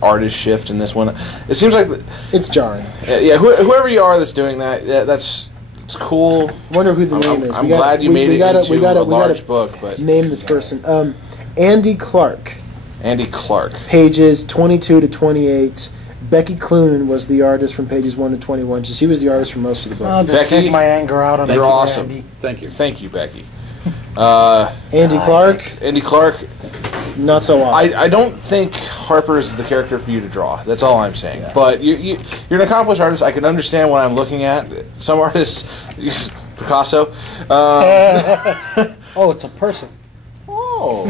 artist shift in this one. It seems like, It's jarring. yeah, whoever you are that's doing that, it's cool. I wonder who the name is. I'm glad you made it into a large book, but name this person. Andy Clark, Andy Clark. pages 22 to 28. Becky Cloonan was the artist from pages 1 to 21. She was the artist for most of the book. I'll just Becky, take my anger out on you're Andy. awesome. Thank you. Thank you, Becky. Andy Clark, Andy Clark. not so awesome. I don't think Harper's the character for you to draw. That's all I'm saying. But you're an accomplished artist. I can understand what I'm looking at. Some artists, Picasso. Oh, it's a person. Oh.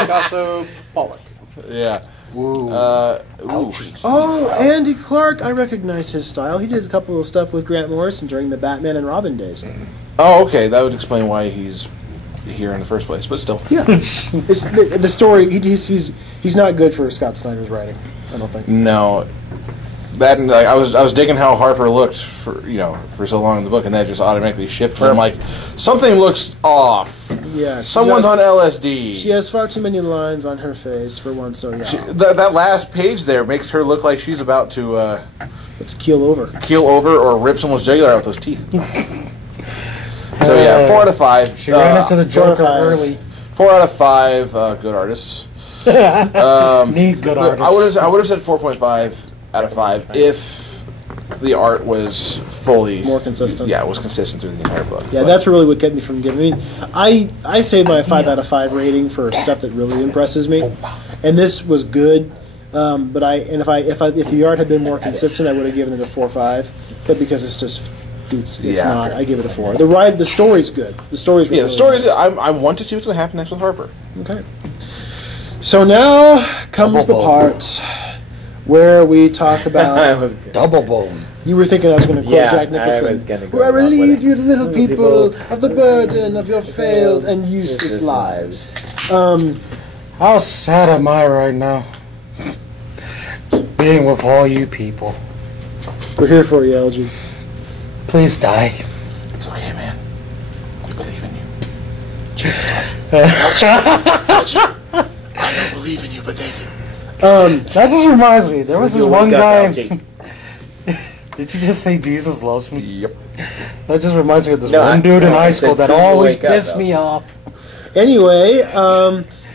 Picasso, Pollock. Yeah. Woo. Ooh. Oh, Andy Clark! I recognize his style. He did a couple of stuff with Grant Morrison during the Batman and Robin days. Oh, okay. That would explain why he's here in the first place. But still. Yeah, it's, the story. He's not good for Scott Snyder's writing. I don't think. No. That and I was digging how Harper looked for so long in the book, and that just automatically shifted. I'm like, something looks off. Yeah. Someone's on LSD. She has far too many lines on her face for one so young. That last page there makes her look like she's about to Let's keel over. keel over or rip someone's jugular out with those teeth. So yeah, 4 out of 5. She ran into the 4 out of Joker 5. early. 4 out of 5. Good artists. Need good artists. I would have said 4.5 out of 5 if the art was fully More consistent. Yeah, it was consistent through the entire book. Yeah, But- that's really what kept me from giving. I say my 5 out of 5 rating for stuff that really impresses me, and this was good. But if the art had been more consistent, I would have given it a 4.5. But because it's Yeah. not, I give it a 4. The story's good. The story's really Yeah, the story's nice. good. I want to see what's going to happen next with Harper. Okay. So now comes the Double part where we talk about. Double bone. You were thinking I was going to quote Yeah, Jack I Nicholson. was gonna go Where I along with relieve it. you, the little people, of the burden of your failed and useless lives. How sad am I right now? Being with all you people. We're here for you, LG. Please die. It's okay, man. We believe in you. I don't believe in you, but they do. That just reminds me. There was this You one wake up, guy. LG. Did you just say Jesus loves me? Yep. That just reminds me of this No, one dude in I high said school that see you always wake up, pissed though. me off. Anyway,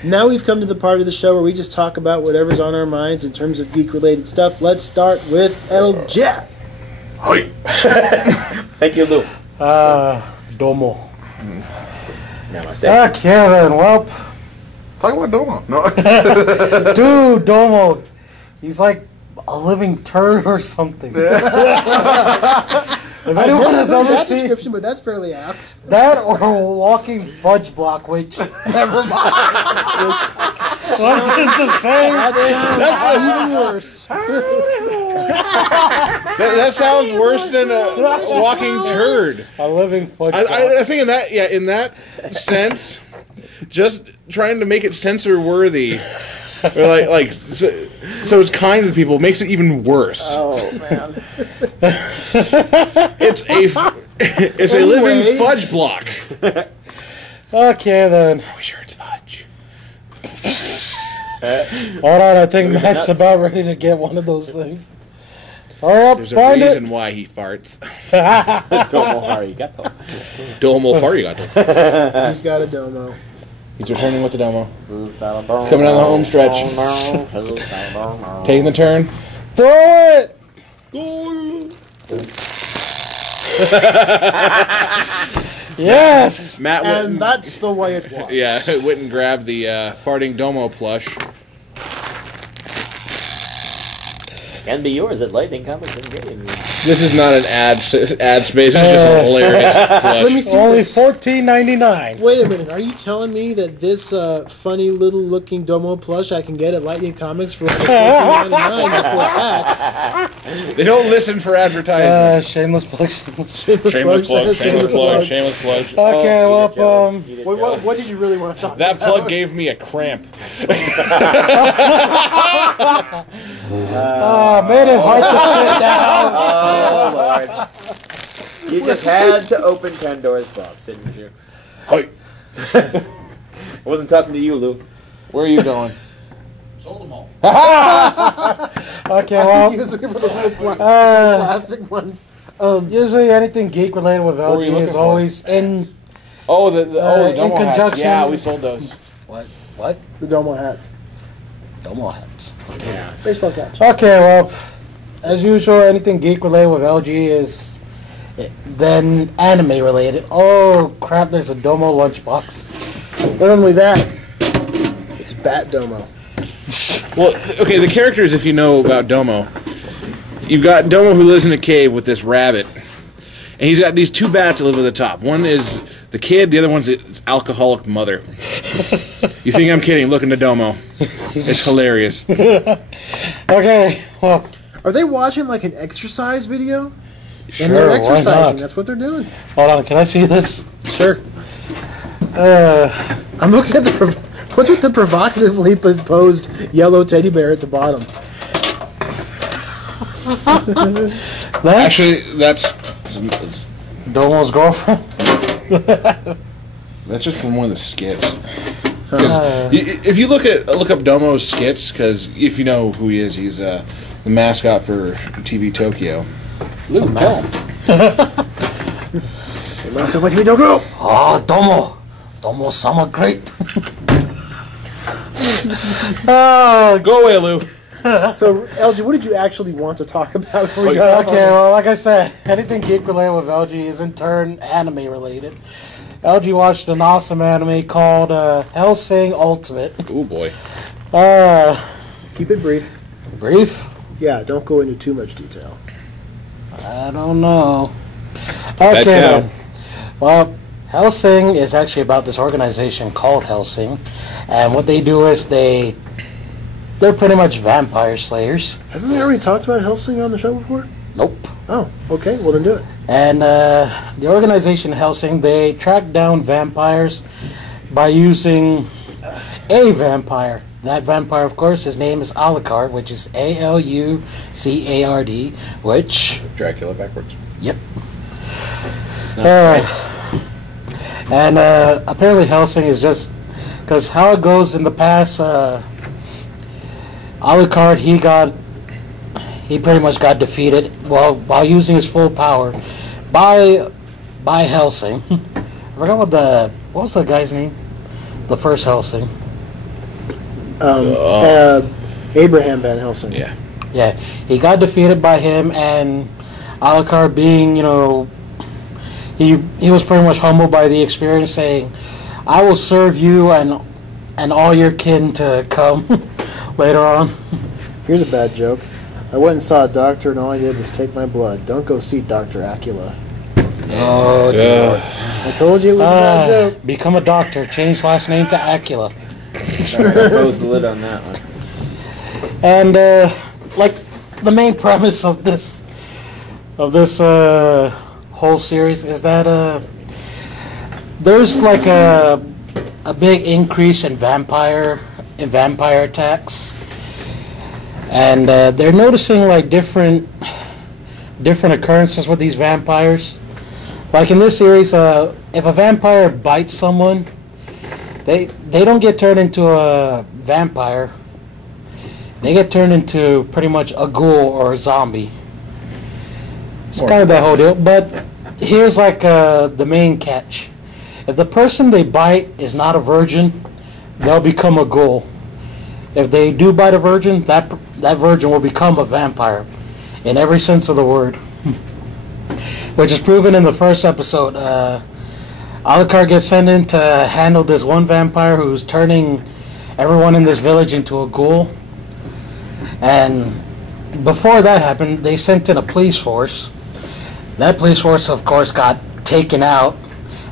now we've come to the part of the show where we just talk about whatever's on our minds in terms of geek-related stuff. Let's start with LJ. Hi. Thank you, Lou. Domo. Namaste. Okay then, well, Talk about Domo. No. dude, Domo. He's like a living turd or something. If anyone has ever that seen description, but that's fairly apt. that or a walking fudge block, which never mind. Which is the same. That's even worse. That sounds worse than a walking turd. A living fudge block. I think in that sense, just trying to make it censor worthy, so it's kind to people makes it even worse. Oh man. It's a living fudge block. Okay then. Are we sure it's fudge? Hold on, I think Matt's about ready to get one of those things. Hurry up, There's a find reason it. why he farts. Domo arigato. Domo farigato. He's got a domo. He's returning with the domo. Coming Coming down the home stretch. Taking the turn. Throw it. Yes. Matt went And that's the way it was. yeah, went and grabbed the farting domo plush. Can be yours at Lightning Comics and Games. This is not an ad space. It's just a hilarious Let me plush. see Only this. $14.99. Wait a minute. Are you telling me that this funny little looking domo plush I can get at Lightning Comics for $14.99 before tax? They don't listen for advertisement. Shameless plug. Shameless plug. Shameless plug. Shameless plug. Okay, well, What did you really want to talk That about? plug gave me a cramp. made it hard to sit down. Oh Lord. You just had to open Pandora's box, didn't you? Hey, I wasn't talking to you, Lou. where are you going? Sold them all. Okay, He well, was looking for those little uh, plastic ones. usually anything geek related with were you LG looking is for? always in. Oh, the in domo hats. conjunction- Yeah, we sold those. What? The domo hats. Domo hats. Yeah. Baseball caps. Okay, well, as usual, anything geek related with LG is then anime related. Oh crap! There's a Domo lunchbox. Not only that, it's Bat Domo. Well, okay, the characters, if you know about Domo, you've got Domo who lives in a cave with this rabbit, and he's got these two bats that live at the top. One is the kid, the other one's its alcoholic mother. You think I'm kidding? Look into Domo. It's hilarious. Okay, well, Are they watching like an exercise video? sure, And they're why exercising. not? That's what they're doing. Hold on, can I see this? Sure. Uh, I'm looking at the. What's with the provocatively posed yellow teddy bear at the bottom? Actually, that's Domo's girlfriend. That's just from one of the skits. 'Cause if you look up Domo's skits, because if you know who he is, he's the mascot for TV Tokyo. Ah, Domo, summer great. Go away, Lou. So, LG, what did you actually want to talk about before we got Okay, well, like I said, anything geek related with LG is in turn anime related. LG watched an awesome anime called Hellsing Ultimate. Oh boy. Keep it brief. Brief? Yeah, don't go into too much detail. I don't know. Bad Okay, cow. then. Well, Hellsing is actually about this organization called Hellsing, and what they do is they're pretty much vampire slayers. Haven't we already talked about Helsing on the show before? Nope. Oh, okay. Well, then do it. And the organization Hellsing, they track down vampires by using a vampire. That vampire, of course, his name is Alucard, which is Alucard, which... Dracula backwards. Yep. And apparently Hellsing is just... Because how it goes in the past, Alucard, he pretty much got defeated while using his full power by Hellsing. I forgot what was the guy's name? The first Hellsing. Abraham Van Helsing. Yeah. Yeah, he got defeated by him, and Alucard, being, he was pretty much humbled by the experience, saying, "I will serve you and all your kin to come later on." Here's a bad joke. I went and saw a doctor, and all I did was take my blood. Don't go see Dr. Acula. Oh, dear. I told you it was a bad joke. Become a doctor. Change last name to Acula. Sorry, I closed the lid on that one. And like the main premise of this whole series is that there's like a big increase in vampire attacks, and they're noticing like different occurrences with these vampires. Like in this series, if a vampire bites someone, they don't get turned into a vampire. They get turned into pretty much a ghoul or a zombie. It's kind of that whole deal. But here's like the main catch. If the person they bite is not a virgin, they'll become a ghoul. If they do bite a virgin, that virgin will become a vampire, in every sense of the word. Which is proven in the first episode. Alucard gets sent in to handle this one vampire who's turning everyone in this village into a ghoul. And before that happened, they sent in a police force. That police force, of course, got taken out.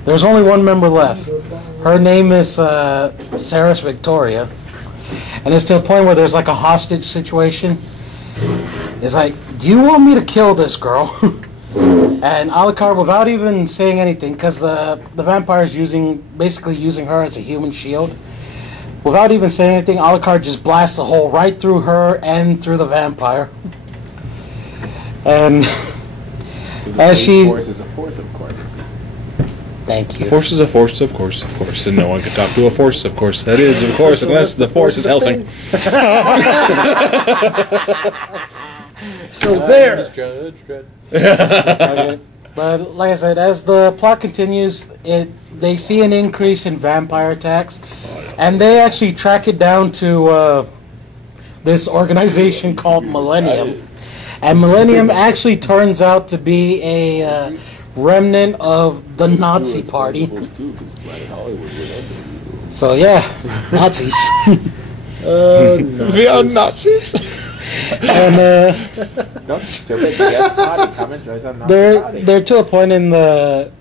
There's only one member left. Her name is Saris Victoria. And it's to a point where there's like a hostage situation. It's like, do you want me to kill this girl? And Alucard, without even saying anything, because the vampire is basically using her as a human shield, without even saying anything, Alucard just blasts a hole right through her and through the vampire. And as she... Force is a force, of course. Thank you. A force is a force, of course, and no one can talk to a force, of course. That is, of course, unless the force is Helsing. So there. Judge Dredd. Okay. But like I said, as the plot continues, they see an increase in vampire attacks, and they actually track it down to this organization called Millennium. And Millennium actually turns out to be a remnant of the Nazi Party. So yeah, Nazis. We are Nazis. And Don't stupid. Yes, party. Come and join us on Nazi Party. they're to a point in the.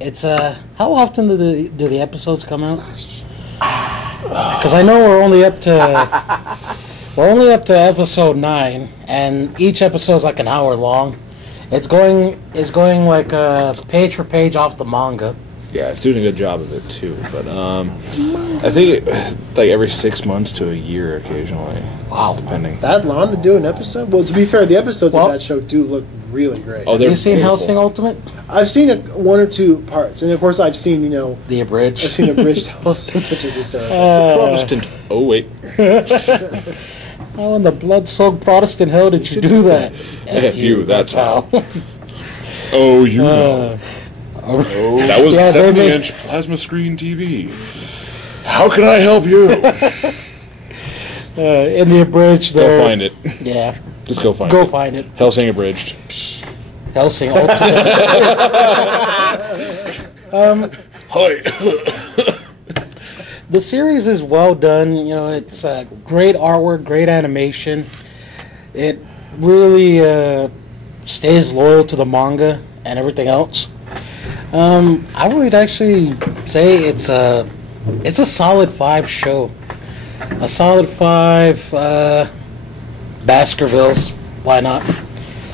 It's how often do the episodes come out? Because I know we're only up to episode 9, and each episode is like an hour long. It's going like page for page off the manga. Yeah, it's doing a good job of it too. But I think like every 6 months to a year occasionally. Wow, depending. That long to do an episode? Well, to be fair, the episodes Well- of that show do look really great. Oh, Have they're you seen beautiful. Hellsing Ultimate? I've seen one or two parts, and of course I've seen The Abridged. I've seen Abridged Hellsing, which is hysterical. Protestant. Oh wait. How in the blood-soaked Protestant hell did you do that? F you, that's how. Oh, you know. That was Yeah, they 70-inch plasma screen TV. How can I help you? In the Abridged, Go there. find it. Yeah, Just go find go it. find it. Hellsing Abridged. Hellsing Ultimate. Hi. The series is well done. You know, it's great artwork, great animation. It really stays loyal to the manga and everything else. I would actually say it's a solid 5 show. A solid 5 Baskervilles. Why not?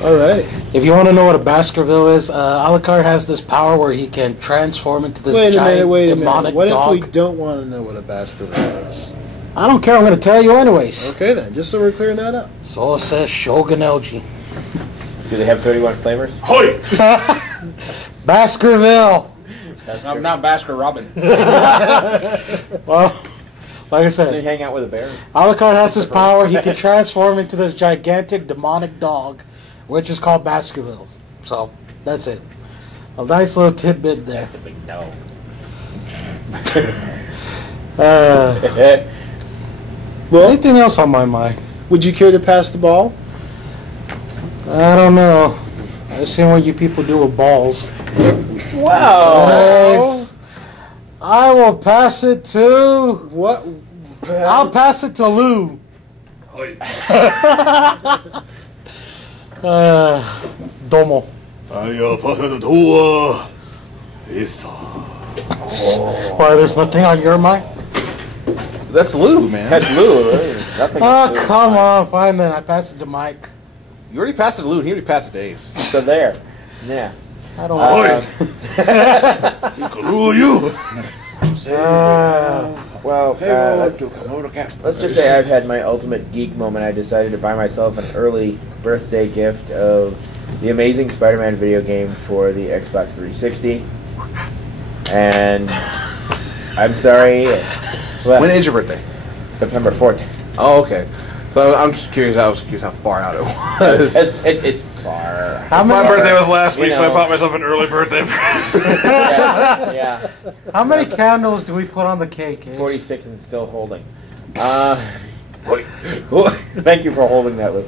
All right. If you want to know what a Baskerville is, Alucard has this power where he can transform into this Wait a giant minute. demonic What dog. if we don't want to know what a Baskerville is? I don't care. I'm going to tell you anyways. Okay then, just so we're clearing that up. So says Shogun Elji. Do they have 31 flavors? Baskerville. I'm not Basker Robin. Well, like I Does he said, hang out with a bear? Alucard has this power. He can transform into this gigantic demonic dog, which is called Baskervilles. So that's it. A nice little tidbit there. That's a big no. Well, Anything else on my mind? would you care to pass the ball? I don't know. I've seen what you people do with balls. Wow. Nice. I will pass it to. What? I'll pass it to Lou. Domo. Why, there's nothing on your mind? That's Lou, man. That's Lou. There's nothing Oh, to do. come on. Fine then. I pass it to Mike. You already passed it to Lou, and he already passed it to Ace. So there. Yeah. I don't know. Screw you. Well, let's just say I've had my ultimate geek moment. I decided to buy myself an early birthday gift of the Amazing Spider-Man video game for the Xbox 360. And I'm sorry. Well, When is your birthday? September 4th. Oh, okay. So I'm just curious. I was curious how far out it was. It's far. How My many, birthday was last week, You so I know. bought myself an early birthday present. Yeah. how many candles do we put on the cake? Ace? 46 and still holding. Thank you for holding that, Lou.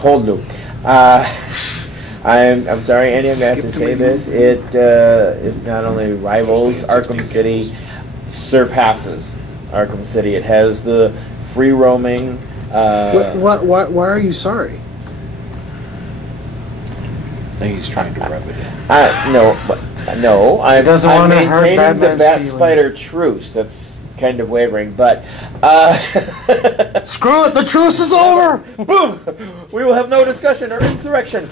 Hold, Lou. I'm sorry, Andy. I'm going to have to say this. It not only rivals Arkham City, surpasses Arkham City. It has the free roaming. Why are you sorry? I think he's trying to rub it in. No. I'm doesn't wanna hurt maintaining the Batman's Bat feelings. Spider truce. That's kind of wavering, but Screw it. The truce is over. boom! We will have no discussion or insurrection.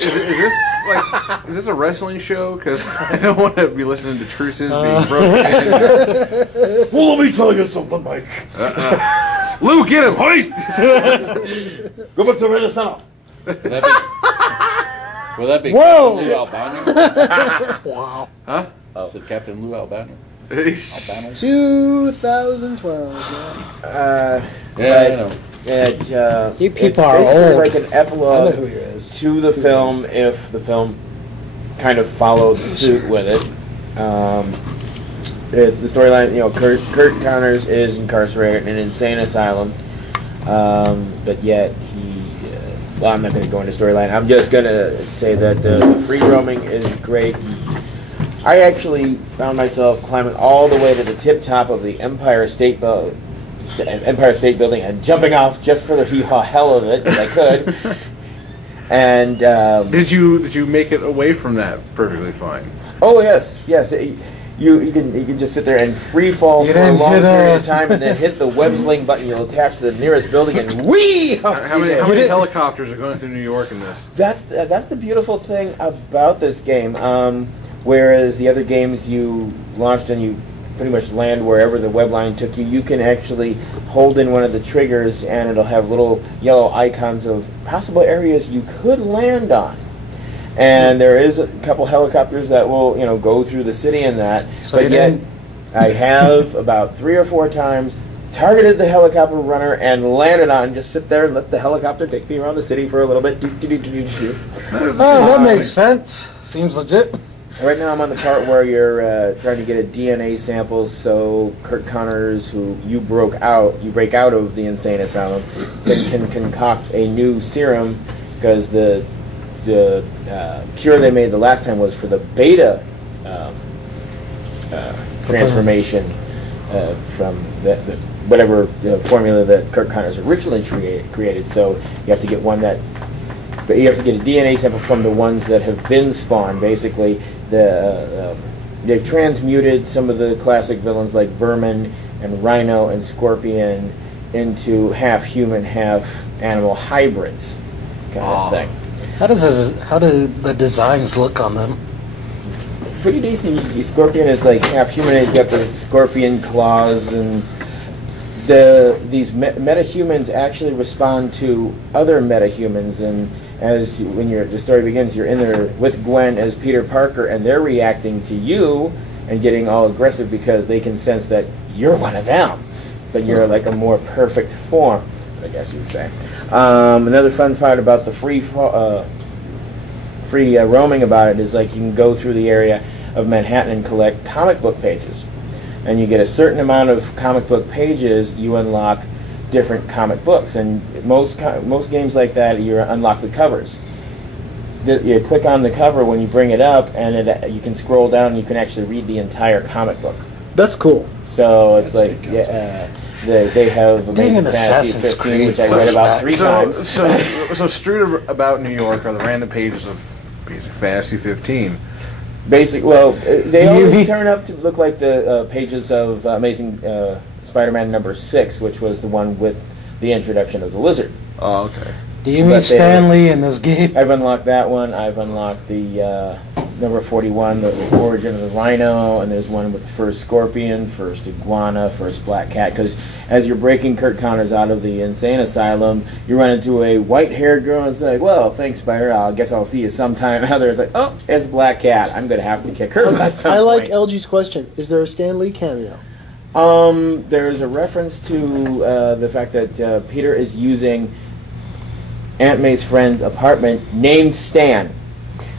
Is this a wrestling show? Because I don't want to be listening to truces being broken. Well, let me tell you something, Mike. Lou, get him! Hoy! Go back to Renaissance. Will that be Whoa! Captain Lou Albano? Wow. Huh? Is it Captain Lou Albano? 2012. Yeah. Yeah, I know. You It's people are basically old. like an I know epilogue who he is. to the film if the film kind of followed suit with it. It's the storyline. Kurt Connors is incarcerated in an insane asylum, but yet he. Well, I'm not going to go into storyline. I'm just going to say that the free roaming is great. I actually found myself climbing all the way to the tip top of the Empire State Building and jumping off just for the hee-haw hell of it, if I could. And Did you make it away from that perfectly fine? oh yes. You can just sit there and free fall You for a didn't long hit period of time, and then hit the web sling button. You'll attach to the nearest building and whee! How many helicopters are going through New York in this? That's the beautiful thing about this game. Whereas the other games you launched and you pretty much land wherever the web line took you, you can actually hold in one of the triggers and it'll have little yellow icons of possible areas you could land on. And there is a couple helicopters that will, go through the city and that. So but yet, I have about 3 or 4 times targeted the helicopter runner and landed on, just sit there and let the helicopter take me around the city for a little bit. Oh, that makes sense. Seems legit. Right now I'm on the part where you're trying to get a DNA sample so Kurt Connors, who you break out of the insane asylum, can concoct a new serum, because the cure they made the last time was for the beta transformation from the whatever formula that Kurt Connors originally created. So you have to get one that, but you have to get a DNA sample from the ones that have been spawned. Basically, they've transmuted some of the classic villains like Vermin and Rhino and Scorpion into half human, half animal hybrids, kind of thing. How do the designs look on them? Pretty decent. Scorpion is like half human. He's got the scorpion claws, and these metahumans actually respond to other metahumans. And when the story begins, you're in there with Gwen as Peter Parker, and they're reacting to you and getting all aggressive because they can sense that you're one of them, but you're like a more perfect form, I guess you'd say. Another fun part about the free roaming about it is like you can go through the area of Manhattan and collect comic book pages, and you get a certain amount of comic book pages, you unlock different comic books. And most games like that, you unlock the covers. You click on the cover when you bring it up, and you can scroll down and you can actually read the entire comic book. That's cool. So it's like they have Amazing Fantasy 15, which I read about 3 times. So strewed about New York are the random pages of Basic Fantasy 15. They always turn up to look like the pages of Amazing Spider-Man number 6, which was the one with the introduction of the Lizard. Oh, okay. Do you mean Stan Lee in this game? I've unlocked that one. I've unlocked the number 41, the origin of the Rhino, and there's one with the first Scorpion, first Iguana, first Black Cat. Because as you're breaking Kurt Connors out of the insane asylum, you run into a white-haired girl and it's like, well, thanks, Spider. I guess I'll see you sometime. Another is like, oh, it's Black Cat. I'm going to have to kick her butt some I like point. LG's question. Is there a Stan Lee cameo? There's a reference to the fact that Peter is using Aunt May's friend's apartment named Stan.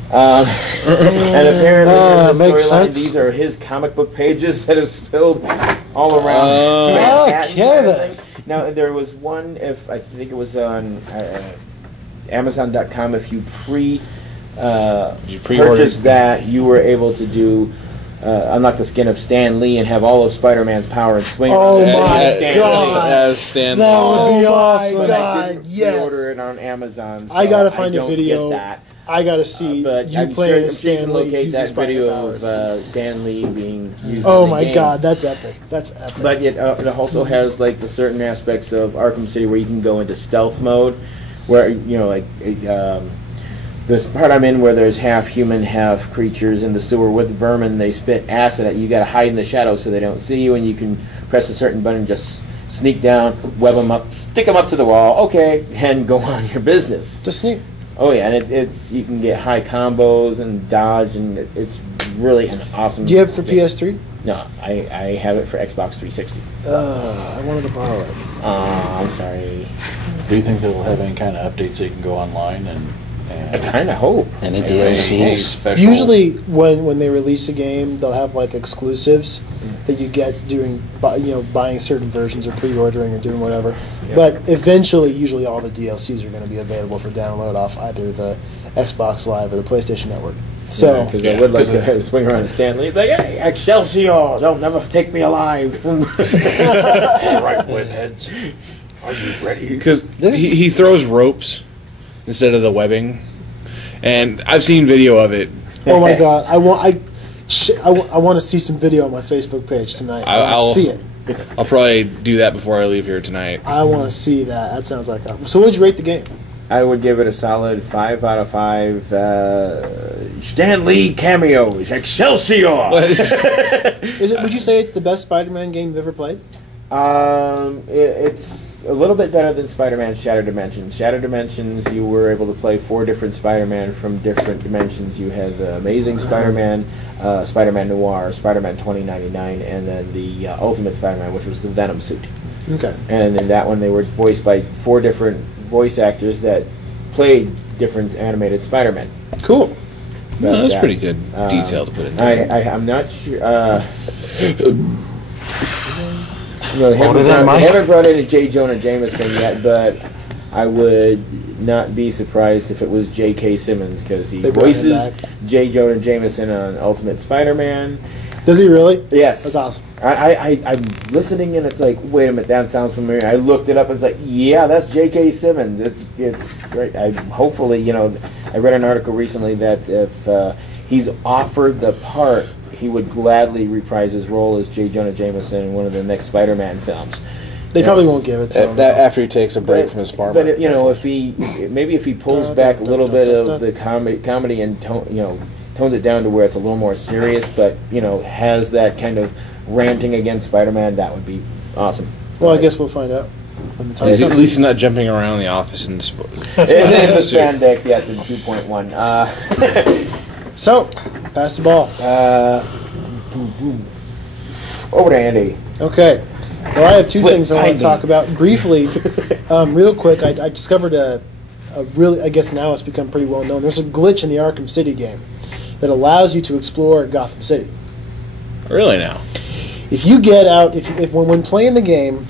And apparently in the storyline, these are his comic book pages that have spilled all around Manhattan. Now, there was one, I think it was on Amazon.com, if you purchased that, you were able to do unlock the skin of Stan Lee and have all of Spider-Man's power and swing Oh around my God! As Stan Lee. That would be awesome. But God, I didn't yes. order it on Amazon. So I gotta find a don't video. Get that. I gotta see But you I'm playing sure Stan you can Lee locate using that spider video powers. of Stan Lee being used. Oh in the my game. God, that's epic! That's epic. But it also has like the certain aspects of Arkham City where you can go into stealth mode, where this part I'm in where there's half human, half creatures in the sewer with vermin. They spit acid at you. You got to hide in the shadows so they don't see you, and you can press a certain button, just sneak down, web them up, stick them up to the wall, okay, and go on your business. Just sneak. Oh yeah, and it's you can get high combos and dodge, and it's really an awesome. Do you have it for game. PS3? No, I have it for Xbox 360. I wanted to borrow it. I'm sorry. Do you think they'll have any kind of updates so you can go online and I kind of hope. Any any DLCs? special? Usually, when they release a game, they'll have like exclusives that you get during buying certain versions or pre-ordering or doing whatever. Yeah. But eventually, usually all the DLCs are going to be available for download off either the Xbox Live or the PlayStation Network. So because I would like to swing around to Stanley. It's like, hey, Excelsior, they'll never take me alive. All right, webheads, are you ready? Because he throws ropes instead of the webbing, and I've seen video of it. oh my God, I want to see some video on my Facebook page tonight. I'll see it. I'll probably do that before I leave here tonight. I want to see that. That sounds like so. What would you rate the game? I would give it a solid 5 out of 5. Stan Lee cameos, Excelsior. Would you say it's the best Spider-Man game you've ever played? It's a little bit better than Spider-Man Shattered Dimensions. Shattered Dimensions, you were able to play 4 different Spider-Man from different dimensions. You had the Amazing Spider-Man, Spider-Man Noir, Spider-Man 2099, and then the Ultimate Spider-Man, which was the Venom suit. Okay. And in that one, they were voiced by 4 different voice actors that played different animated Spider-Man. Cool. No, that's pretty good detail to put in there. I'm not sure. They haven't brought in a J. Jonah Jameson yet, but I would not be surprised if it was J.K. Simmons, because he voices J. Jonah Jameson on Ultimate Spider-Man. Does he really? Yes. That's awesome. I'm listening and it's like, wait a minute, that sounds familiar. I looked it up and it's like, yeah, that's J.K. Simmons. It's great. Hopefully, I read an article recently that if he's offered the part, he would gladly reprise his role as J. Jonah Jameson in one of the next Spider-Man films. They probably won't give it to him. After he takes a break from his farmer. But if he pulls back a little bit of the comedy and tones it down to where it's a little more serious, but has that kind of ranting against Spider-Man, that would be awesome. Well, I guess we'll find out when the time At comes. least he's not jumping around the office and And then the spandex, yes, in 2.1. So, pass the ball. Over to Andy. Okay. Well, I have 2 things I want to timing. talk about briefly. Real quick, I discovered a really, I guess now it's become pretty well known. There's a glitch in the Arkham City game that allows you to explore Gotham City. Really now? If you get out, if when playing the game,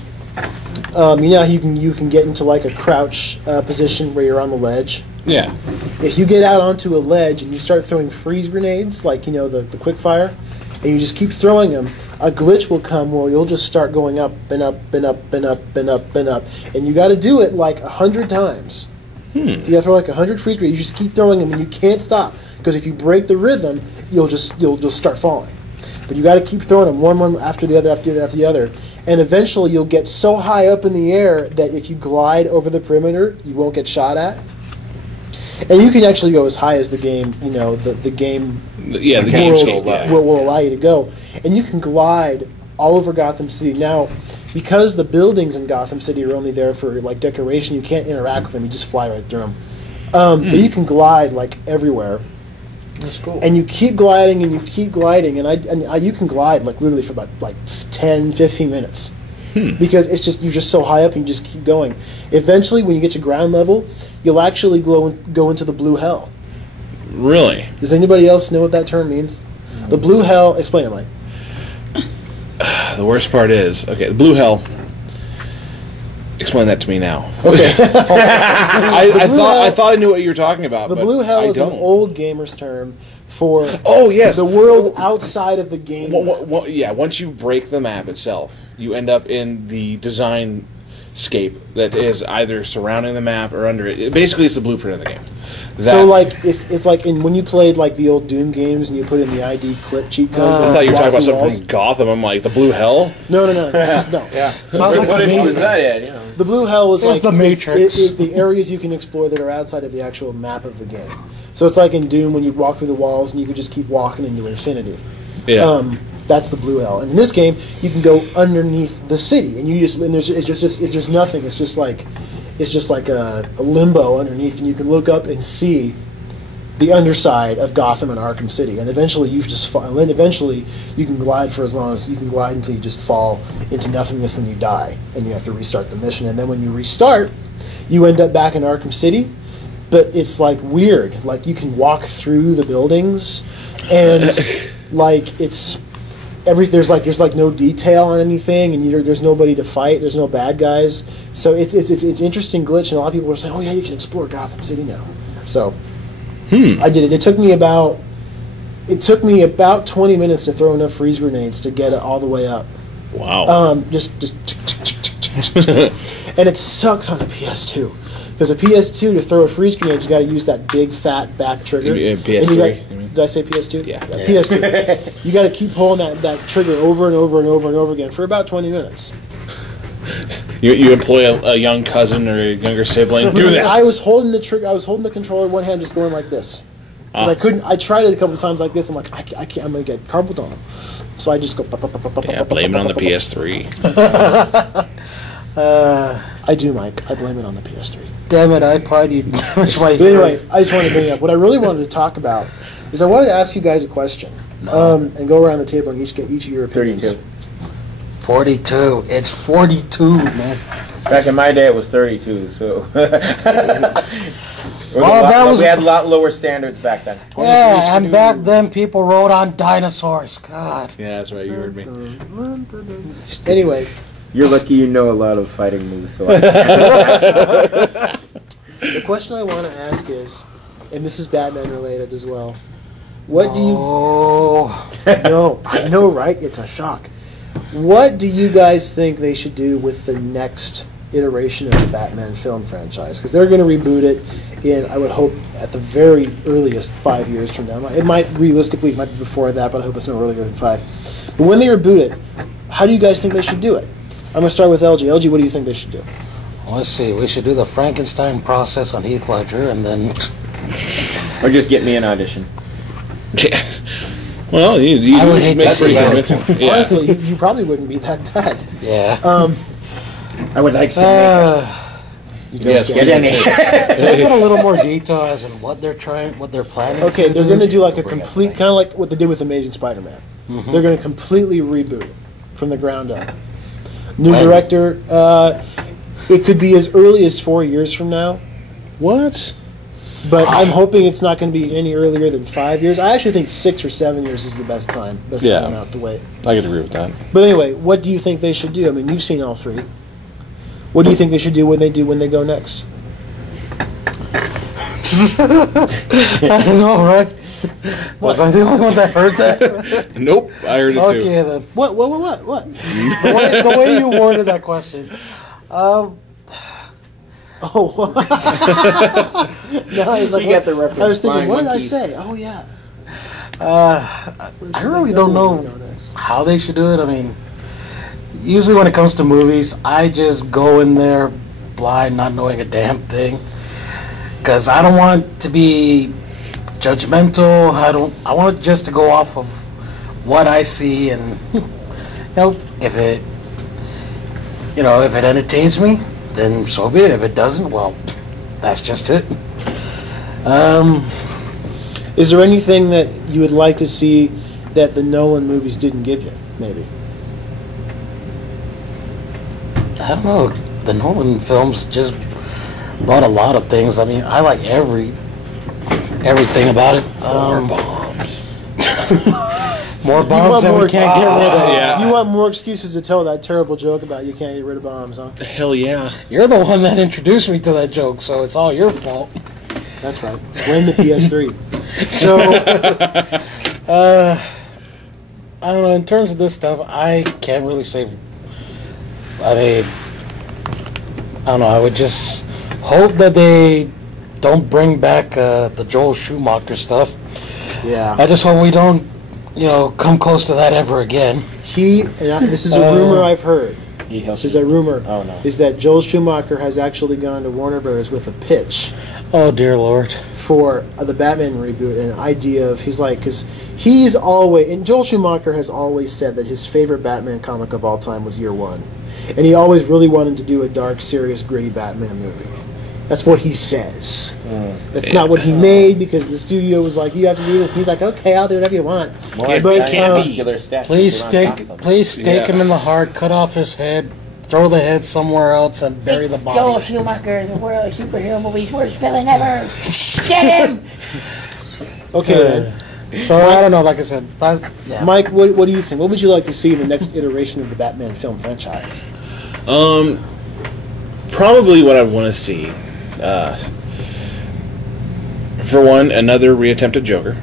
you can get into like a crouch position where you're on the ledge. Yeah. If you get out onto a ledge and you start throwing freeze grenades, like the quick fire, and you just keep throwing them, a glitch will come where you'll just start going up and up and up and up and up and up, and you got to do it like 100 times. You got to throw like 100 freeze grenades. You just keep throwing them, and you can't stop, because if you break the rhythm, you'll just start falling. But you got to keep throwing them one after the other, after the other, and eventually you'll get so high up in the air that if you glide over the perimeter, you won't get shot at. And you can actually go as high as the game, the game game will allow you to go. And you can glide all over Gotham City. Now, because the buildings in Gotham City are only there for like decoration, you can't interact with them. You just fly right through them. But you can glide like everywhere. That's cool. And you keep gliding and you keep gliding, and you can glide like literally for about like 10, 15 minutes. Because you're just so high up and you just keep going. Eventually, when you get to ground level, you'll actually go into the blue hell. Really? Does anybody else know what that term means? The blue hell. Explain it, Mike. The worst part is, the blue hell. Explain that to me now. Okay. I thought I knew what you were talking about. The but blue hell I is don't. an old gamer's term for yes, the world outside of the game. Once you break the map itself, you end up in the design scape that is either surrounding the map or under it. Basically, it's the blueprint of the game. So, like, if it's like when you played like the old Doom games and you put in the ID clip cheat code. I thought you were talking about something from Gotham. I'm like, the blue hell? No. Yeah. What issue was that in? The blue hell is like the Matrix. Is the areas you can explore that are outside of the actual map of the game. So it's like in Doom when you walk through the walls and you can just keep walking into infinity. Yeah. That's the blue hell. And in this game, you can go underneath the city, and it's just nothing. It's just like a limbo underneath, and you can look up and see the underside of Gotham and Arkham City. And eventually, eventually you can glide for as long as you can glide until you just fall into nothingness and you die, and you have to restart the mission. And then when you restart, you end up back in Arkham City. But it's like weird. Like you can walk through the buildings, and like it's. There's no detail on anything, and there's nobody to fight. There's no bad guys, so it's interesting glitch, and a lot of people are saying, "Oh yeah, you can explore Gotham City now." So I did it. It took me about 20 minutes to throw enough freeze grenades to get it all the way up. Wow. Just and it sucks on the PS2 because a PS2 to throw a freeze grenade, you got to use that big fat back trigger. PS3. Did I say PS2? Yeah. PS2. You got to keep pulling that trigger over and over and over and over again for about 20 minutes. You employ a young cousin or a younger sibling. Do this. I was holding the trigger. I was holding the controller in one hand, just going like this. 'Cause I couldn't. I tried it a couple of times like this. I'm like, I can't. I'm gonna get carpal tunnel. So I just go. Yeah, blame it on the PS3. I do, Mike. I blame it on the PS3. Damn it, iPod, you damaged my But anyway, I just wanted to bring it up. What I really wanted to talk about is I wanted to ask you guys a question, and go around the table and get each of your opinions. 32. 42. It's 42, man. Back in my day, it was 32. So was- we had a lot lower standards back then. Yeah, and back then people rode on dinosaurs. God. Yeah, that's right. You heard me. Anyway, You're lucky you know a lot of fighting moves. So the question I want to ask is, and this is Batman related as well. What do you? Oh. No, I know, right? It's a shock. What do you guys think they should do with the next iteration of the Batman film franchise? Because they're going to reboot it in, I would hope, at the very earliest 5 years from now. It might, realistically, it might be before that, but I hope it's no earlier than 5. But when they reboot it, how do you guys think they should do it? I'm going to start with LG. LG, what do you think they should do? Let's see. We should do the Frankenstein process on Heath Ledger, and then or just get me an audition. Yeah. Well, you I would hate make to it pretty see that. convincing. Yeah. Honestly, you probably wouldn't be that bad. yeah. I would like some makeup. Yes, Get in Can I get a little more detail as in what they're planning? Okay, to they're do? going to do like a complete, kind of like what they did with Amazing Spider-Man. They're going to completely reboot it from the ground up. New When? director. It could be as early as 4 years from now, What? but I'm hoping it's not going to be any earlier than 5 years. I actually think 6 or 7 years is the best time Yeah. out to wait. I could agree with that. But anyway, what do you think they should do? I mean, you've seen all three. What do you think they should do when they go next? I know, right? Was I the only one that heard that? Nope, I heard it Okay, too. then. What? The way you worded that question. Oh, what? No, I was like, You got the reference. I was thinking, Flying what did monkeys. I say? Oh, yeah. I really don't know how they should do it. I mean, usually when it comes to movies, I just go in there blind, not knowing a damn thing. Because I don't want to be judgmental. I want it just to go off of what I see, and if it entertains me, then so be it. If it doesn't, well, that's just it. Is there anything that you would like to see that the Nolan movies didn't give you, maybe? I don't know. The Nolan films just brought a lot of things. I mean, I like everything about it. More bombs. More bombs that we can't get rid of. Yeah. You want more excuses to tell that terrible joke about you can't get rid of bombs, huh? Hell yeah. You're the one that introduced me to that joke, so it's all your fault. That's right. Blame the PS3. So, I don't know. In terms of this stuff, I can't really say. I mean, I don't know. I would just hope that they don't bring back the Joel Schumacher stuff. Yeah. I just hope we don't, come close to that ever again. This is a rumor I've heard. He helps This is a rumor. Oh, no. Is that Joel Schumacher has actually gone to Warner Brothers with a pitch Oh dear Lord. for the Batman reboot, and an idea of because he's always, and Joel Schumacher has always said that his favorite Batman comic of all time was Year One, and he always really wanted to do a dark, serious, gritty Batman movie. That's what he says. That's not what he made, because the studio was like, "You have to do this," and he's like, "Okay, I'll do whatever you want." More But, muscular stats. Please Put on stick awesome. him in the heart, cut off his head, throw the head somewhere else, and bury the body. Joel Schumacher, the world of superhero movies, worst villain ever. Get him! Okay, then. So I don't know. Like I said, yeah. Mike, what do you think? What would you like to see in the next iteration of the Batman film franchise? Probably what I want to see. For one, another reattempted Joker.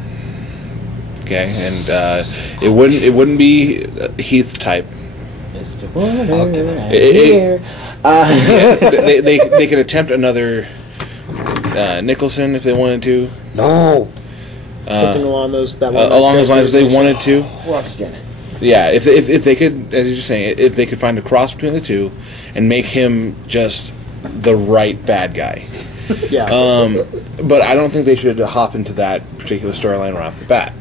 Okay, and it wouldn't be Heath's type. They could attempt another Nicholson if they wanted to. No. Something along those Along those lines, if they wanted to. Ross Janet. Yeah, if they could, as you're saying, if they could find a cross between the two and make him just the right bad guy. Yeah. But I don't think they should hop into that particular storyline right off the bat.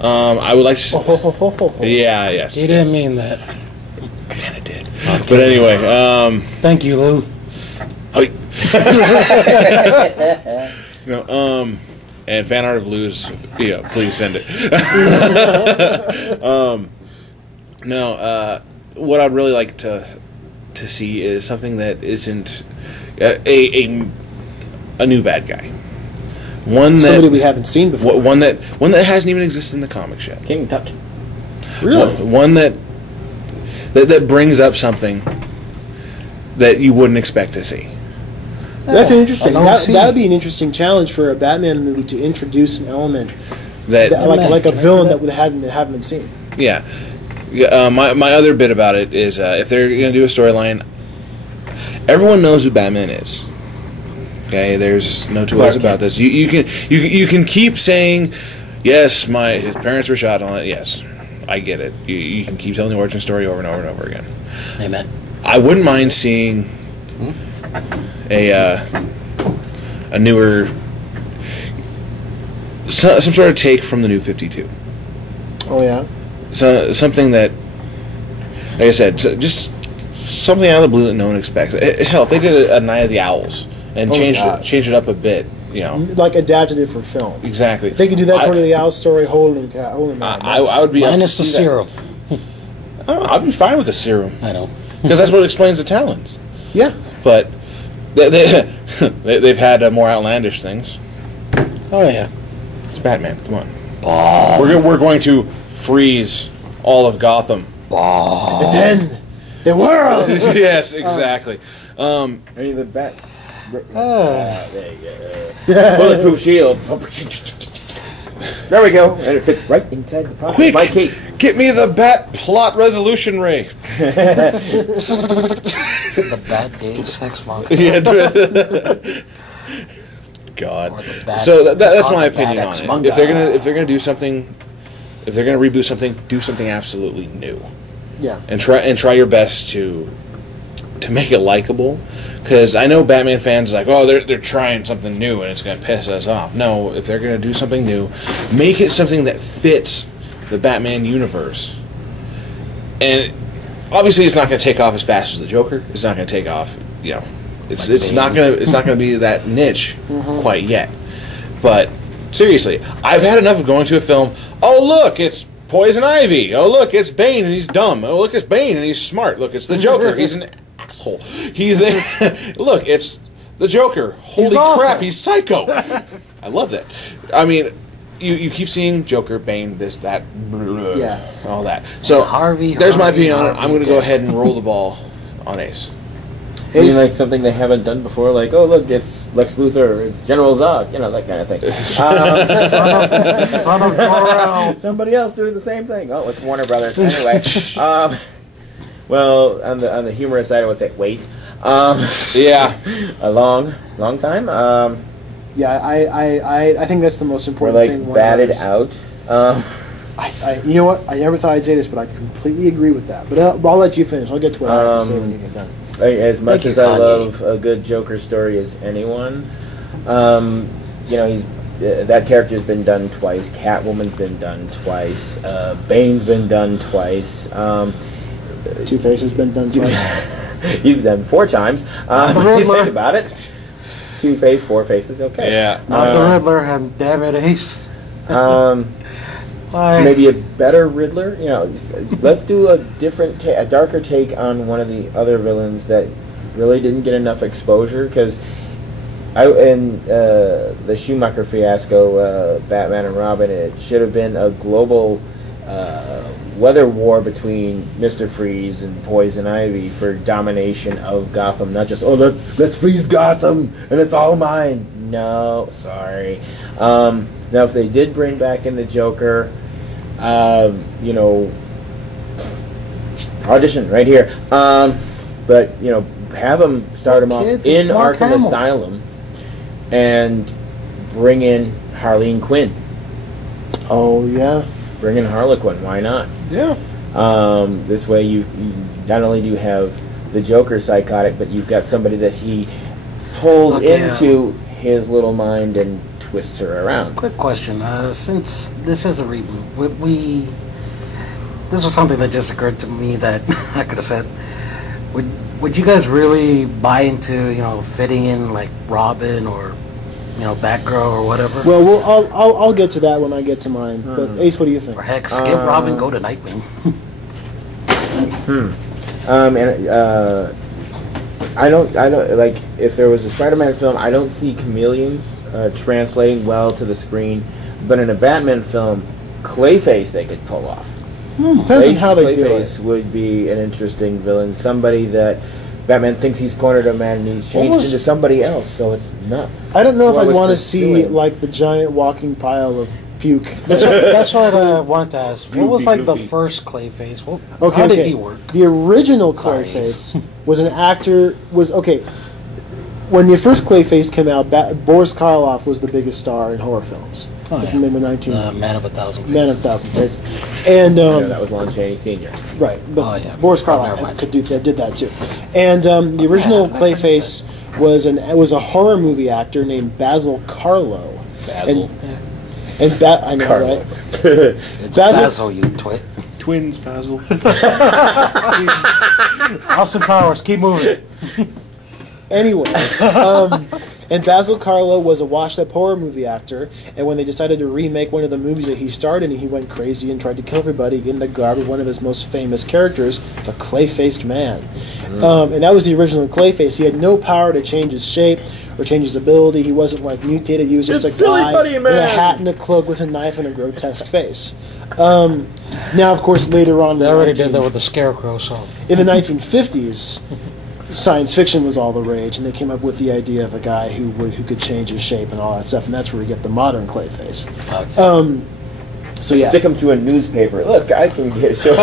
I would like to. Yeah, yes. He didn't mean that. I kind of did. But anyway, Thank you, Lou. Hi. And fan art of Lou's, please send it. What I'd really like to see is something that isn't a new bad guy. Somebody we haven't seen before. One that hasn't even existed in the comics yet. King Tut. Really? One that brings up something that you wouldn't expect to see. That's interesting. I don't That would be an interesting challenge for a Batman movie to introduce an element That like a villain that we haven't been seen. Yeah. My other bit about it is if they're going to do a storyline, everyone knows who Batman is. Okay, there's no two ways about this. You can keep saying, yes, his parents were shot on it. Yes, I get it. You can keep telling the origin story over and over and over again. Amen. I wouldn't mind seeing a newer, some sort of take from the New 52. Oh yeah. So something that, like I said, just something out of the blue that no one expects. Hell, if they did a Night of the Owls and changed it up a bit, like adapted it for film. Exactly. If they could do that part of the Owl story, holy man! I would be Minus the serum. I'd be fine with the serum I know. because that's what explains the talons. Yeah. But they've had more outlandish things. Oh yeah. It's Batman. Come on. We're going to freeze all of Gotham. And then the world. Yes, exactly. Are you the Bat? There you go. Bulletproof shield. There we go. And it fits right inside the pocket. Quick! My cape. Get me the Bat plot resolution ray. The Bat Gay Sex Monkey. Yeah. God. So that's my opinion on it. If they're gonna do something, if they're gonna reboot something, do something absolutely new. Yeah. And try your best to make it likable. Because I know Batman fans are like, oh, they're trying something new and it's going to piss us off. No, if they're going to do something new, make it something that fits the Batman universe. And obviously, it's not going to take off as fast as the Joker. It's not going to take off, It's not going to be that niche quite yet. But seriously, I've had enough of going to a film. Oh, look, it's Poison Ivy. Oh, look, it's Bane and he's dumb. Oh, look, it's Bane and he's smart. Look, it's the Joker. He's an asshole. Look, it's the Joker. Holy crap, he's psycho. I love that. I mean, you keep seeing Joker, Bane, this, that, all that. So there's my opinion on it. I'm going to go ahead and roll the ball on Ace. You mean like something they haven't done before, like, oh look, it's Lex Luthor, or it's General Zod, that kind of thing. Son of Jor-El. Somebody else doing the same thing. Oh, it's Warner Brothers. Anyway, well, on the humorous side, I would say wait. Yeah, a long time. Yeah, I think that's the most We're important like thing. batted out. You know what? I never thought I'd say this, but I completely agree with that. But I'll let you finish. I'll get to what I have to say when you get done. As much as I love a good Joker story as anyone, he's that character's been done twice. Catwoman's been done twice. Bane's been done twice. Two-Face has been done twice. He's been done 4 times. You think about it. 2-Face, 4 faces. Okay. Yeah. Not the Riddler, and damn it, Ace. Maybe a better Riddler. Let's do a different, a darker take on one of the other villains that really didn't get enough exposure. Because in the Schumacher fiasco, Batman and Robin, it should have been a global weather war between Mr. Freeze and Poison Ivy for domination of Gotham. Not just let's freeze Gotham and it's all mine. No, sorry. Now, if they did bring back in the Joker, audition right here. But have them start him off in Arkham Asylum and bring in Harleen Quinn. Oh yeah, bring in Harlequin. Why not? Yeah. This way, you not only do you have the Joker psychotic, but you've got somebody that he pulls Okay, into his little mind and twists her around. Quick question. Since this is a reboot, this was something that just occurred to me that I could have said. Would you guys really buy into fitting in like Robin or Batgirl or whatever? Well, I'll get to that when I get to mine. But Ace, what do you think? Or heck, skip Robin, go to Nightwing. I don't like if there was a Spider-Man film. I don't see Chameleon translating well to the screen, but in a Batman film, Clayface they could pull off. Depends on how they do Clayface it. would be an interesting villain. Somebody that Batman thinks he's cornered a man and he's changed into somebody else. So it's not. I don't know if what I'd was want to see pursuing. like the giant walking pile of puke. That's what I wanted to ask. What was like the first Clayface? How did he work? The original Sorry. Clayface was an actor. When the first Clayface came out, Boris Karloff was the biggest star in horror films in the 19. Man of a Thousand Faces. Man of a Thousand Faces, and that was Lon Chaney Sr. right, but Oh, yeah. Boris Never Karloff mind. did that too. And the original Clayface was a horror movie actor named Basil Karlo. Basil. I know, right? It's Basil, you twit. Twins, Basil. Austin Powers, keep moving. Anyway, and Basil Karlo was a washed-up horror movie actor, and when they decided to remake one of the movies that he starred in, he went crazy and tried to kill everybody in the garb of one of his most famous characters, the clay-faced man. And that was the original Clayface. He had no power to change his shape or change his ability. He wasn't like mutated. He was just It's a silly guy buddy in man. a hat and a cloak with a knife and a grotesque face. Now, of course, later on, They already did that with the Scarecrow, so. in the 1950s, science fiction was all the rage, and they came up with the idea of a guy who could change his shape and all that stuff, and that's where we get the modern Clayface. Okay. So yeah, Stick him to a newspaper. Look, I can get show.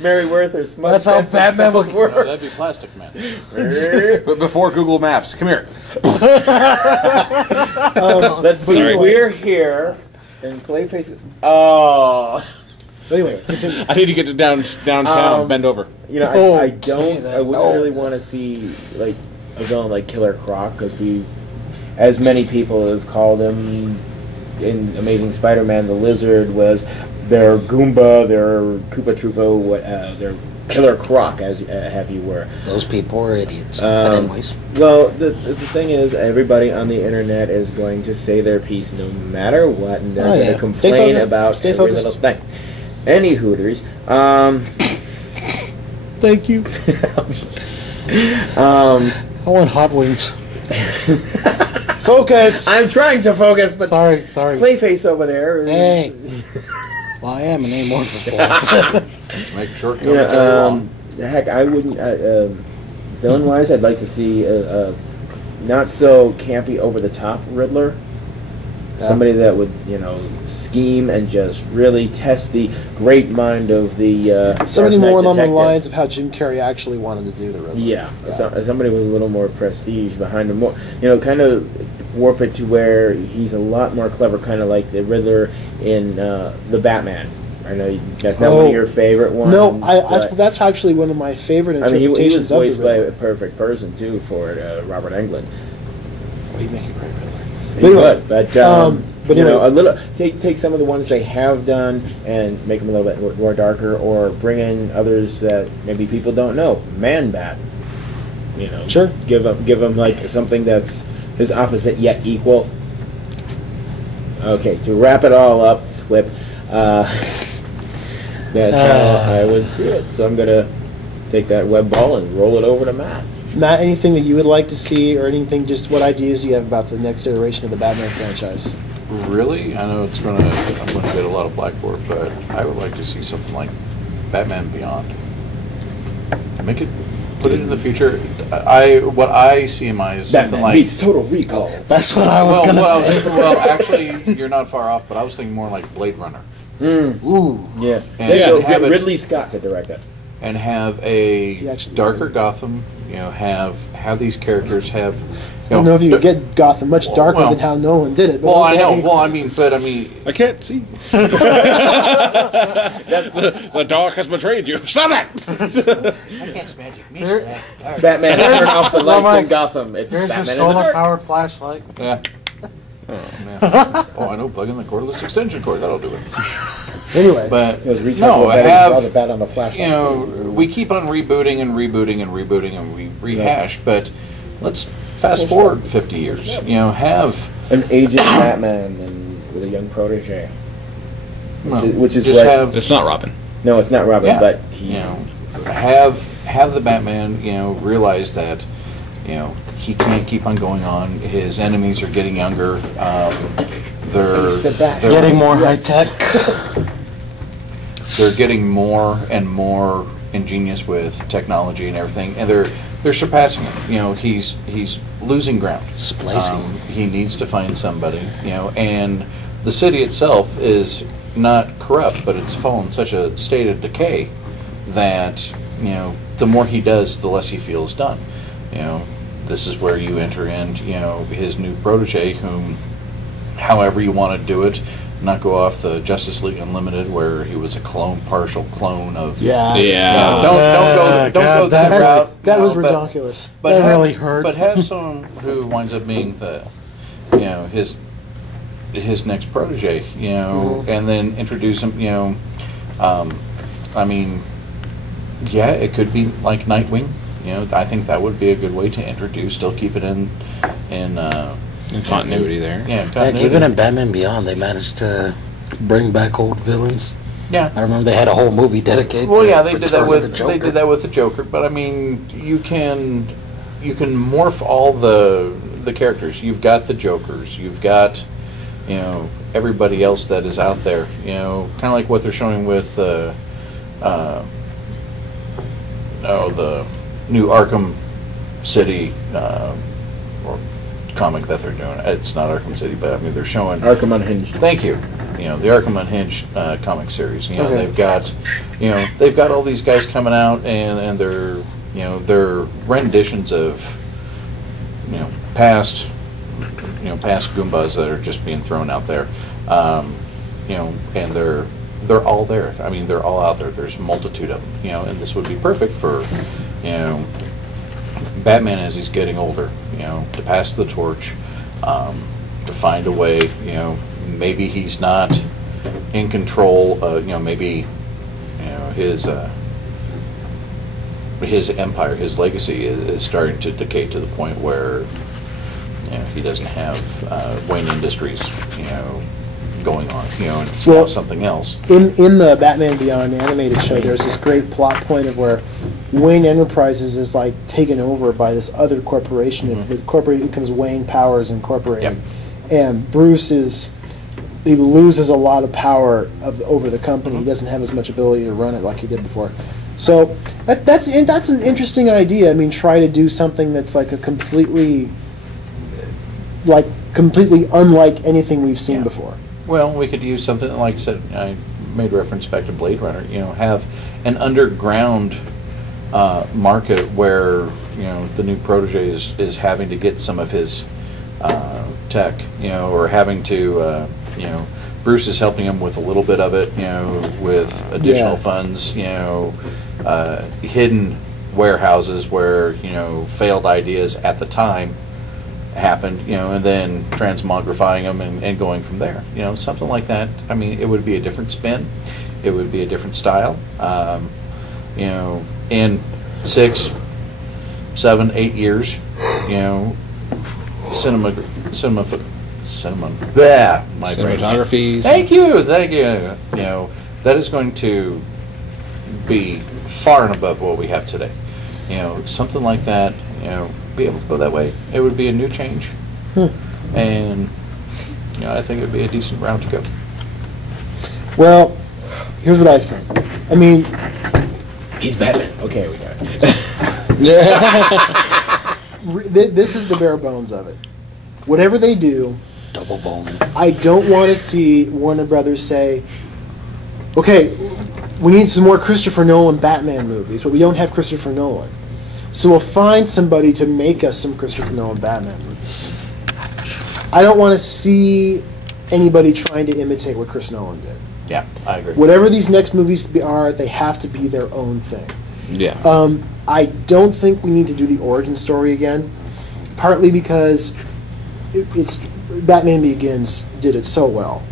Mary Worth or Smudge. That's how Batman would No, that'd be Plastic Man. But before Google Maps, come here. Let's see. Sorry. We're here, and Clayface is. Oh. anyway, continue. I need to get to downtown. Bend over. You know, Oh, I don't. that. I wouldn't really want to see like a villain like Killer Croc because as many people have called him in Amazing Spider-Man, the Lizard was their Goomba, their Koopa Troopa, their Killer Croc, as have you were. Those people are idiots. But anyways. Well, the thing is, everybody on the internet is going to say their piece no matter what, and they're going to Stay complain focused. about Stay every focused. little thing. Any Hooters. Thank you. I want hot wings. Focus. I'm trying to focus, but Sorry. Clayface over there. Hey. Well, I am an amorphous Make sure You know, heck, I wouldn't. Villain-wise, I'd like to see a not so campy, over-the-top Riddler. Somebody that would, scheme and just really test the great mind of the. Somebody Dark Knight more along the detective. lines of how Jim Carrey actually wanted to do the Riddler. Yeah, somebody with a little more prestige behind him. More, kind of warp it to where he's a lot more clever, kind of like the Riddler in the Batman. I know that's not one of your favorite ones. No, but- that's actually one of my favorite I mean, he was interpretations of the voiced by Riddler. a perfect person too for it, Robert Englund. Well, he'd make a great Riddler. He anyway, would, but anyway. a little take some of the ones they have done and make them a little bit more darker, or bring in others that maybe people don't know. Man-Bat, Sure. Give them like something that's his opposite yet equal. Okay, to wrap it all up, Whip. That's how I would see it. So I'm gonna take that web ball and roll it over to Matt. Matt, anything that you would like to see, or anything? Just what ideas do you have about the next iteration of the Batman franchise? Really? I know I'm gonna get a lot of flack for it, but I would like to see something like Batman Beyond. Put it in the future. What I see in mind is something Batman like meets Total Recall. That's what I was going to say. Well, actually, you're not far off, but I was thinking more like Blade Runner. Ooh. Yeah, And they go have it- Ridley Scott to direct it. and have a He actually darker did. Gotham. You know, have these characters have. I don't know if you could get Gotham much darker Well- than how Nolan did it. But Well, I okay. know. Well, I mean, I can't see. The dog has betrayed you. Stop it! I cast magic mist. There- that. All right. Batman turn off the lights Mike, in Gotham. It's Here's your Batman in the dark. solar-powered flashlight. yeah. Oh, I know. Plug in the cordless extension cord. That'll do it. Anyway, But It was rechargeable no, I batteries, draw the have. bat on the flashlight. You know, we keep on rebooting and rebooting and rebooting and we rehash. But let's fast forward 50 years. You know, have. An aging Batman and with a young protege. Well, which is just what- have. It's not Robin. No, it's not Robin, Yeah. but he. You know, have the Batman. You know, realize that. You know, he can't keep on going on. His enemies are getting younger. He's the Bat. they're Getting more high-tech. they're getting more and more ingenious with technology and everything, and they're surpassing him. You know, he's losing ground. Splicing. He needs to find somebody. You know, and the city itself is not corrupt, but it's fallen such a state of decay that you know the more he does, the less he feels done. You know, this is where you enter in. You know, his new protege, whom, however you want to do it. Not go off the Justice League Unlimited where he was a partial clone of. yeah, Yeah. Don't go God, that that route. that was but- ridiculous. But That have, really hurt. But have someone who winds up being the, you know, his next protege, you know, and then introduce him, you know, I mean, yeah, it could be like Nightwing. You know, I think that would be a good way to introduce. Still keep it in Continuity there. Yeah, Heck, continuity. even in Batman Beyond, they managed to bring back old villains. Yeah. I remember they had a whole movie dedicated Well, to yeah, they did that Return of with the Joker. they did that with the Joker, but I mean, you can morph all the characters. You've got the Jokers, you've got you know everybody else that is out there. You know, kind of like what they're showing with the new Arkham City or comic that they're doing. It's not Arkham City, but I mean they're showing Arkham Unhinged. Thank you. You know, the Arkham Unhinged comic series. You know, Okay. they've got all these guys coming out and they're they're renditions of past Goombas that are just being thrown out there. And they're all there. I mean, they're all out there. There's a multitude of them. And this would be perfect for Batman as he's getting older. To pass the torch, to find a way. Maybe he's not in control. Maybe his empire, his legacy is starting to decay to the point where he doesn't have Wayne Industries going on. And it's now Well, something else. In the Batman Beyond animated show, there's this great plot point of where Wayne Enterprises is like taken over by this other corporation. And the corporation becomes Wayne Powers Incorporated, and Bruce he loses a lot of power over the company. He doesn't have as much ability to run it like he did before. So that's an interesting idea. I mean, try to do something that's like a completely unlike anything we've seen before. Well, we could use something like I said. I made reference back to Blade Runner. Have an underground market where the new protege is having to get some of his tech, or having to, Bruce is helping him with a little bit of it, with additional funds, hidden warehouses where failed ideas at the time happened, and then transmogrifying them and going from there. Something like that. I mean, it would be a different spin. It would be a different style. In 6, 7, 8 years, cinema. Yeah, my brain. Cinematography. Thank you. That is going to be far and above what we have today. Something like that. Be able to go that way. It would be a new change, and I think it would be a decent route to go. Well, here's what I think. I mean, He's Batman. Okay, we got it. this is the bare bones of it. Whatever they do, Double bone. I don't want to see Warner Brothers say, okay, we need some more Christopher Nolan Batman movies, but we don't have Christopher Nolan. So we'll find somebody to make us some Christopher Nolan Batman movies. I don't want to see anybody trying to imitate what Chris Nolan did. Yeah, I agree. Whatever these next movies are, they have to be their own thing. Yeah. I don't think we need to do the origin story again, partly because it's Batman Begins did it so well,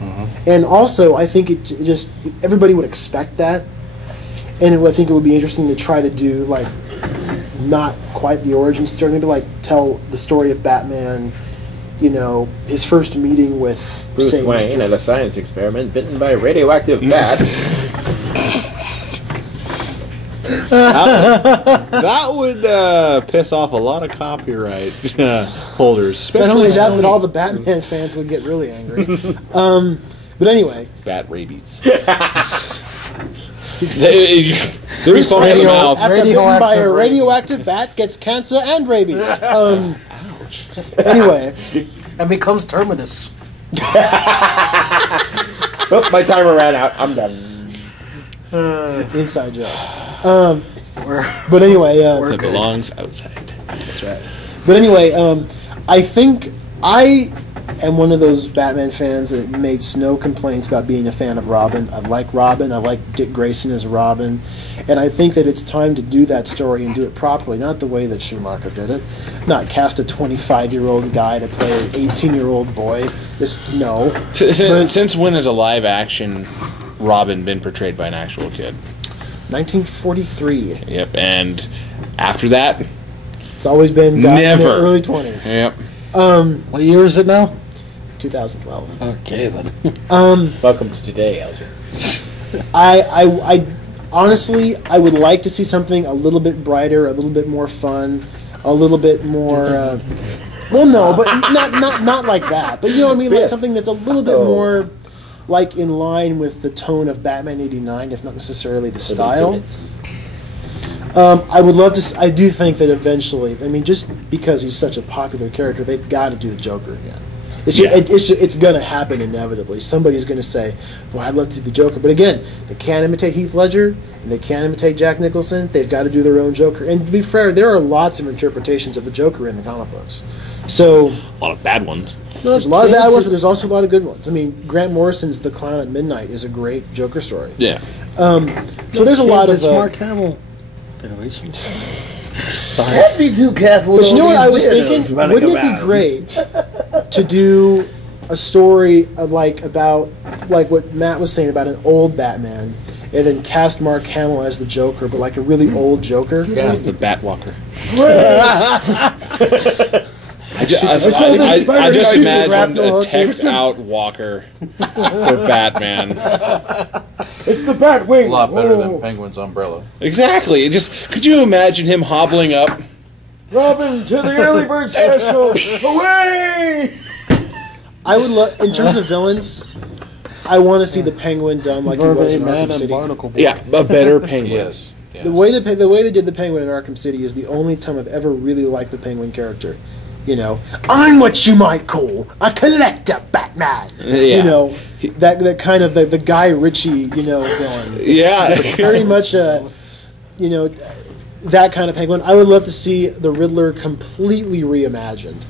and also I think it just everybody would expect that, and I think it would be interesting to try to do like not quite the origin story, maybe like tell the story of Batman, you know, his first meeting with Bruce say, Wayne at a science experiment bitten by a radioactive bat. That would piss off a lot of copyright holders, especially Not only that, but Sony. all the Batman fans would get really angry. But anyway, bat rabies. Bruce Wayne in the mouth. after bitten by a radioactive bat, gets cancer and rabies. Anyway, And becomes Terminus. Oh, my timer ran out. I'm done. inside joke. But anyway, It belongs outside. that's right. But anyway, I think I am one of those Batman fans that makes no complaints about being a fan of Robin. I like Robin. I like Dick Grayson as Robin. And I think that it's time to do that story and do it properly, not the way that Schumacher did it. Not cast a 25-year-old guy to play an 18-year-old boy. No. Since when has a live action Robin been portrayed by an actual kid? 1943. Yep, and after that, It's always been guys in Never. their early 20s. yep. What year is it now? 2012. Okay, then. Welcome to today, Elgin. I honestly, I would like to see something a little bit brighter, a little bit more fun, a little bit more. Well, no, but not like that. But you know what I mean, like something that's a little bit more, like in line with the tone of Batman '89, if not necessarily the style. I would love to. I do think that eventually, I mean, just because he's such a popular character, they've got to do the Joker again. It's going to happen inevitably. Somebody's going to say, "Well, I'd love to do the Joker," but again, they can't imitate Heath Ledger and they can't imitate Jack Nicholson. They've got to do their own Joker. And to be fair, there are lots of interpretations of the Joker in the comic books. So A lot of bad ones. there's a lot of bad ones, but there's also a lot of good ones. I mean, Grant Morrison's 'The Clown at Midnight" is a great Joker story. Yeah. So there's a lot of. It's Mark Hamill. Anyways. Don't be too careful. But you know what I was thinking? Wouldn't it be great to do a story about what Matt was saying about an old Batman, and then cast Mark Hamill as the Joker, but like a really old Joker? With the Batwalker. I just imagine a text out Walker for Batman. It's the Batwing. A lot better than Penguin's umbrella. Exactly. Could you imagine him hobbling up? Robin to the early bird special. Away! I would love, in terms of villains, I want to see the Penguin done like he was in Man Arkham and City. Barnacle Boy. Yeah, a better Penguin. Yes. The way they did the Penguin in Arkham City is the only time I've ever really liked the Penguin character. You know, I'm what you might call a collector Batman. Yeah. You know, that kind of the Guy Ritchie, villain. Yeah. It's very much that kind of Penguin. I would love to see the Riddler completely reimagined.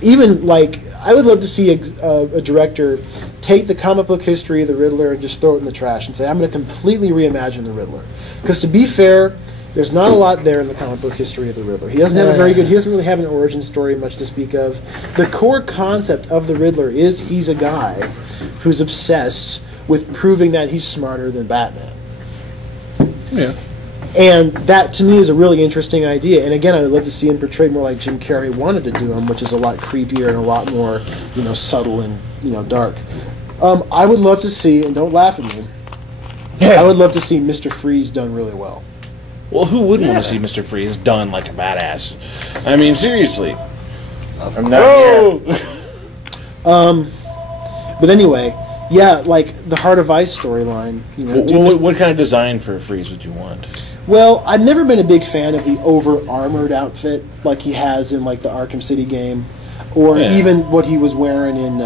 Even I would love to see a director take the comic book history of the Riddler and just throw it in the trash and say, I'm going to completely reimagine the Riddler. Because to be fair, there's not a lot there in the comic book history of the Riddler. He doesn't have he doesn't really have an origin story much to speak of. The core concept of the Riddler is he's a guy who's obsessed with proving that he's smarter than Batman. Yeah. And that, to me, is a really interesting idea. And again, I would love to see him portrayed more like Jim Carrey wanted to do him, which is a lot creepier and a lot more, subtle and, dark. I would love to see, and don't laugh at me, I would love to see Mr. Freeze done really well. Well, who wouldn't want to see Mr. Freeze done like a badass? I mean, seriously. I'm not here. But anyway, yeah, like the Heart of Ice storyline. What kind of design for a Freeze would you want? Well, I've never been a big fan of the over-armored outfit like he has in the Arkham City game, or even what he was wearing in,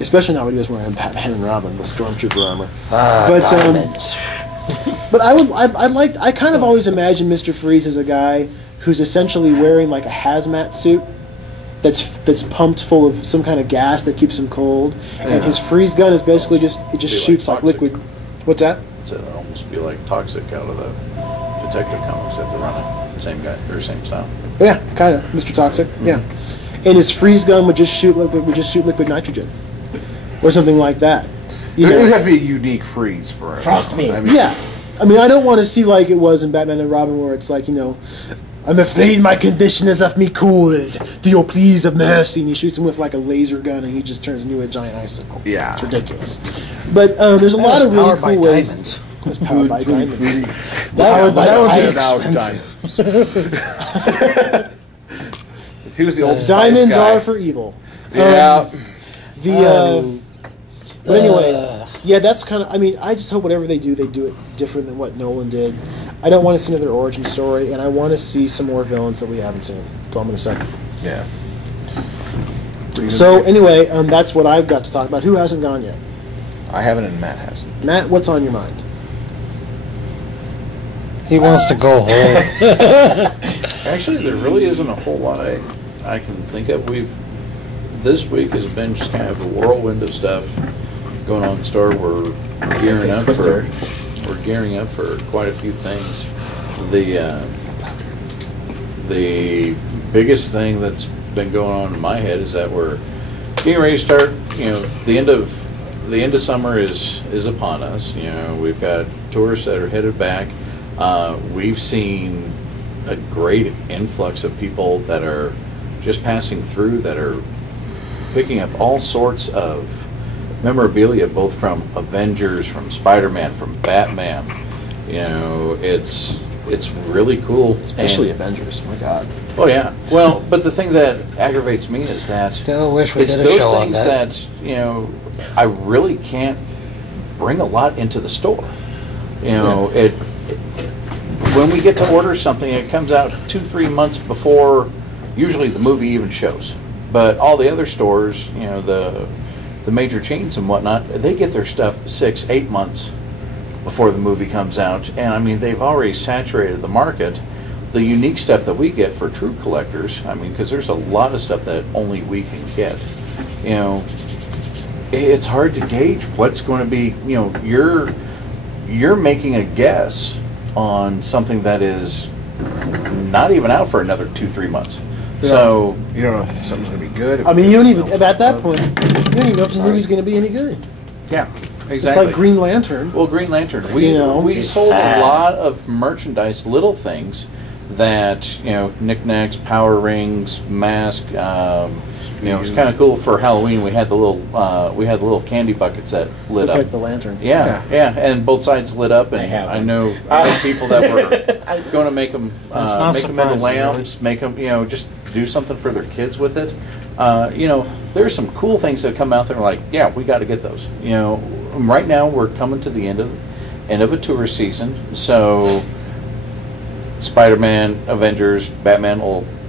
especially not what he was wearing in Batman and Robin, the Stormtrooper armor. But I kind of always imagined Mr. Freeze as a guy who's essentially wearing like a hazmat suit that's pumped full of some kind of gas that keeps him cold, and his freeze gun is basically just shoots like toxic. liquid. What's that? It'd almost be like Toxic out of the Detective Comics that they're running. Same guy, or same style. Yeah, kind of Mr. Toxic. Yeah, and his freeze gun would just shoot liquid nitrogen, or something like that. You It know? would have to be a unique freeze for it. Frost me. I mean, Yeah, I mean, I don't want to see like it was in Batman and Robin, where it's like, you know, I'm afraid my condition has left me cold. Do you please have mercy? And he shoots him with like a laser gun, and he just turns into a giant icicle. Yeah. It's ridiculous. But there's a lot of really cool ways. Diamonds. It's powered by diamonds. That would be ice. If he was the old Spice Diamonds guy. are for evil. Yeah. But anyway, yeah, that's kind of. I mean, I just hope whatever they do it different than what Nolan did. I don't want to see another origin story, and I want to see some more villains that we haven't seen. That's all I'm going to say. Yeah. So anyway, that's what I've got to talk about. Who hasn't gone yet? I haven't, and Matt hasn't. Matt, what's on your mind? He wants to go home. Actually, there really isn't a whole lot I can think of. This week has been just kind of a whirlwind of stuff going on in the store. We're gearing up for quite a few things. The biggest thing that's been going on in my head is that we're getting ready to start. You know, the end of summer is upon us. You know, we've got tourists that are headed back. We've seen a great influx of people that are just passing through, that are picking up all sorts of memorabilia, both from Avengers, from Spider-Man, from Batman. You know, it's really cool. Especially And- Avengers. My God. Oh yeah. Well, but the thing that aggravates me is that Still wish we it's did a those show on things that. that, you know, I really can't bring a lot into the store. You know, when we get to order something, it comes out 2-3 months before usually the movie even shows. But all the other stores, you know, the major chains and whatnot, they get their stuff 6-8 months before the movie comes out. And I mean, they've already saturated the market. The unique stuff that we get for true collectors, I mean, because there's a lot of stuff that only we can get. You know, it's hard to gauge what's going to be. You know, you're making a guess on something that is not even out for another 2-3 months. Yeah. So You don't know if something's going to be good. if I mean, you don't even it's at that point. You don't even know if the movie's going to be any good. yeah, exactly. It's like Green Lantern. Well, Green Lantern. You know, we it's sold sad. a lot of merchandise, little things that, you know, knickknacks, power rings, mask. You know, it's kind of cool for Halloween. We had the little candy buckets that lit Look up. like the lantern. Yeah, and both sides lit up, and I have I them. know people that were going to make them not into surprising, lamps, make them, you know, just do something for their kids with it. You know, there's some cool things that come out there like, yeah, we got to get those. You know, right now we're coming to the end of a tourist season, so Spider-Man, Avengers, Batman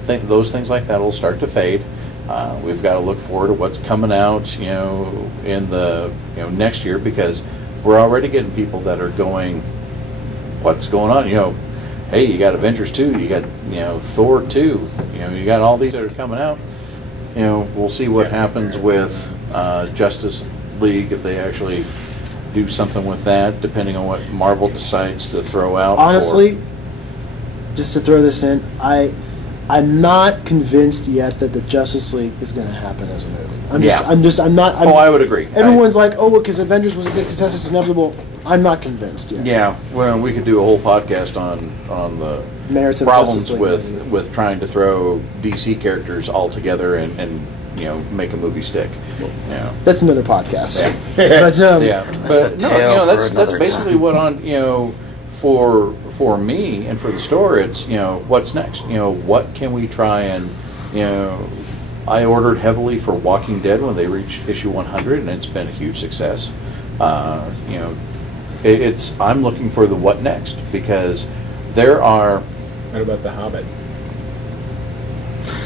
those things like that will start to fade. We've got to look forward to what's coming out, you know, in the next year, because we're already getting people that are going, what's going on? You know, hey, you got Avengers 2, you got, you know, Thor 2, you know, you got all these that are coming out. You know, we'll see what happens with Justice League, if they actually do something with that, depending on what Marvel decides to throw out. Honestly, just to throw this in, I'm not convinced yet that the Justice League is going to happen as a movie. I'm not. I would agree. Everyone's like, oh, well, because Avengers was a big success, it's inevitable. I'm not convinced yet. Yeah, well, we could do a whole podcast on the Merits of problems Justice League. with trying to throw DC characters all together and you know, make a movie stick. Yeah. That's another podcast. Yeah. But That's a tale for that's another basically time. what on, you know, for me and for the store, it's, you know, what's next? You know, what can we try and, you know, I ordered heavily for Walking Dead when they reached issue 100, and it's been a huge success. You know, I'm looking for the what next, because there are. What about The Hobbit?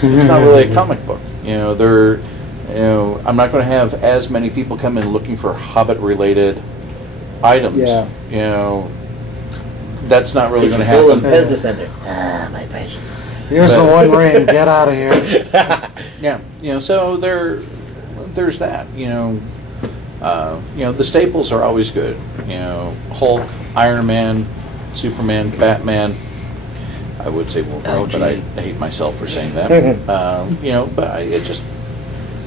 It's not really a comic book. You know, I'm not going to have as many people come in looking for Hobbit-related items. Yeah. You know, that's not really going to Full of happen. Pez dispenser. Ah, my precious. Here's the one ring. Get out of here. Yeah, so there's that. The staples are always good. Hulk, Iron Man, Superman, Batman. I would say Wolverine, but I hate myself for saying that.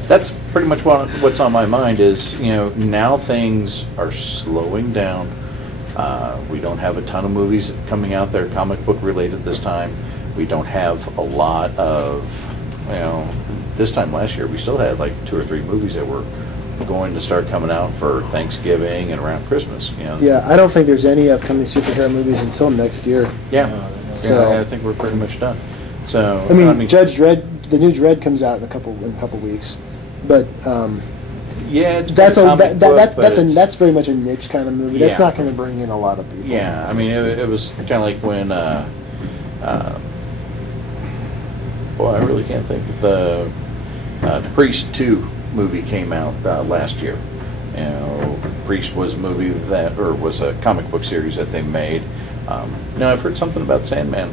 That's pretty much what's on my mind is, now things are slowing down. We don't have a ton of movies coming out that are comic book related this time. We don't have a lot of, this time last year we still had like 2 or 3 movies that were going to start coming out for Thanksgiving and around Christmas. Yeah, I don't think there's any upcoming superhero movies until next year. Yeah. So I think we're pretty much done. So I mean, Judge Dredd, the new Dredd comes out in a couple weeks, but yeah, it's that's a comic book, but that's very much a niche kind of movie. Yeah. That's not going to bring in a lot of people. Yeah, I mean, it was kind of like when, I really can't think of the Priest 2 movie came out last year. Priest was a movie was a comic book series that they made. Now I've heard something about Sandman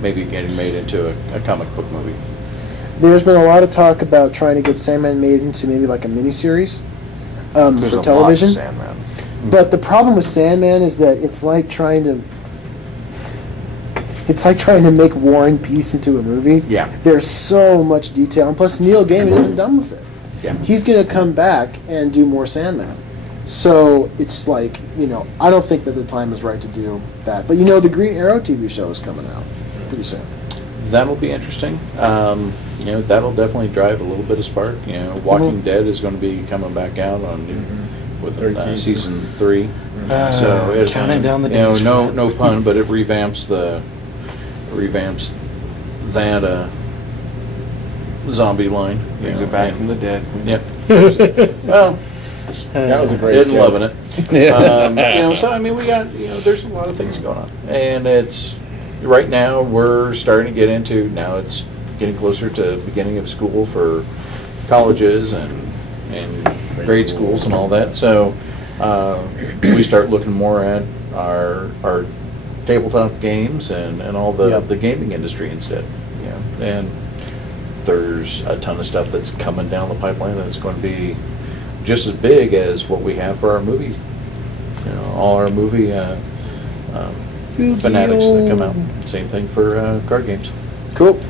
maybe getting made into a comic book movie. There's been a lot of talk about trying to get Sandman made into maybe like a miniseries for television. Sandman. But the problem with Sandman is that it's like trying to make War and Peace into a movie. Yeah. There's so much detail, and plus Neil Gaiman isn't done with it. Yeah. He's going to come back and do more Sandman. So it's like, I don't think that the time is right to do that. But the Green Arrow TV show is coming out pretty soon. That'll be interesting. That'll definitely drive a little bit of spark. Walking Dead is going to be coming back out on with season 3. So it's counting down the days. no pun, but it revamps that zombie line. Brings it back from the dead. Yep. Well, That was a great didn't joke. loving it. So I mean, we got there's a lot of things going on, and it's right now we're starting to get into. Now it's getting closer to beginning of school for colleges and grade schools and all that. So we start looking more at our tabletop games and all the gaming industry instead. And there's a ton of stuff that's coming down the pipeline that's going to be just as big as what we have for our movie. All our movie fanatics that come out. Same thing for card games. Cool.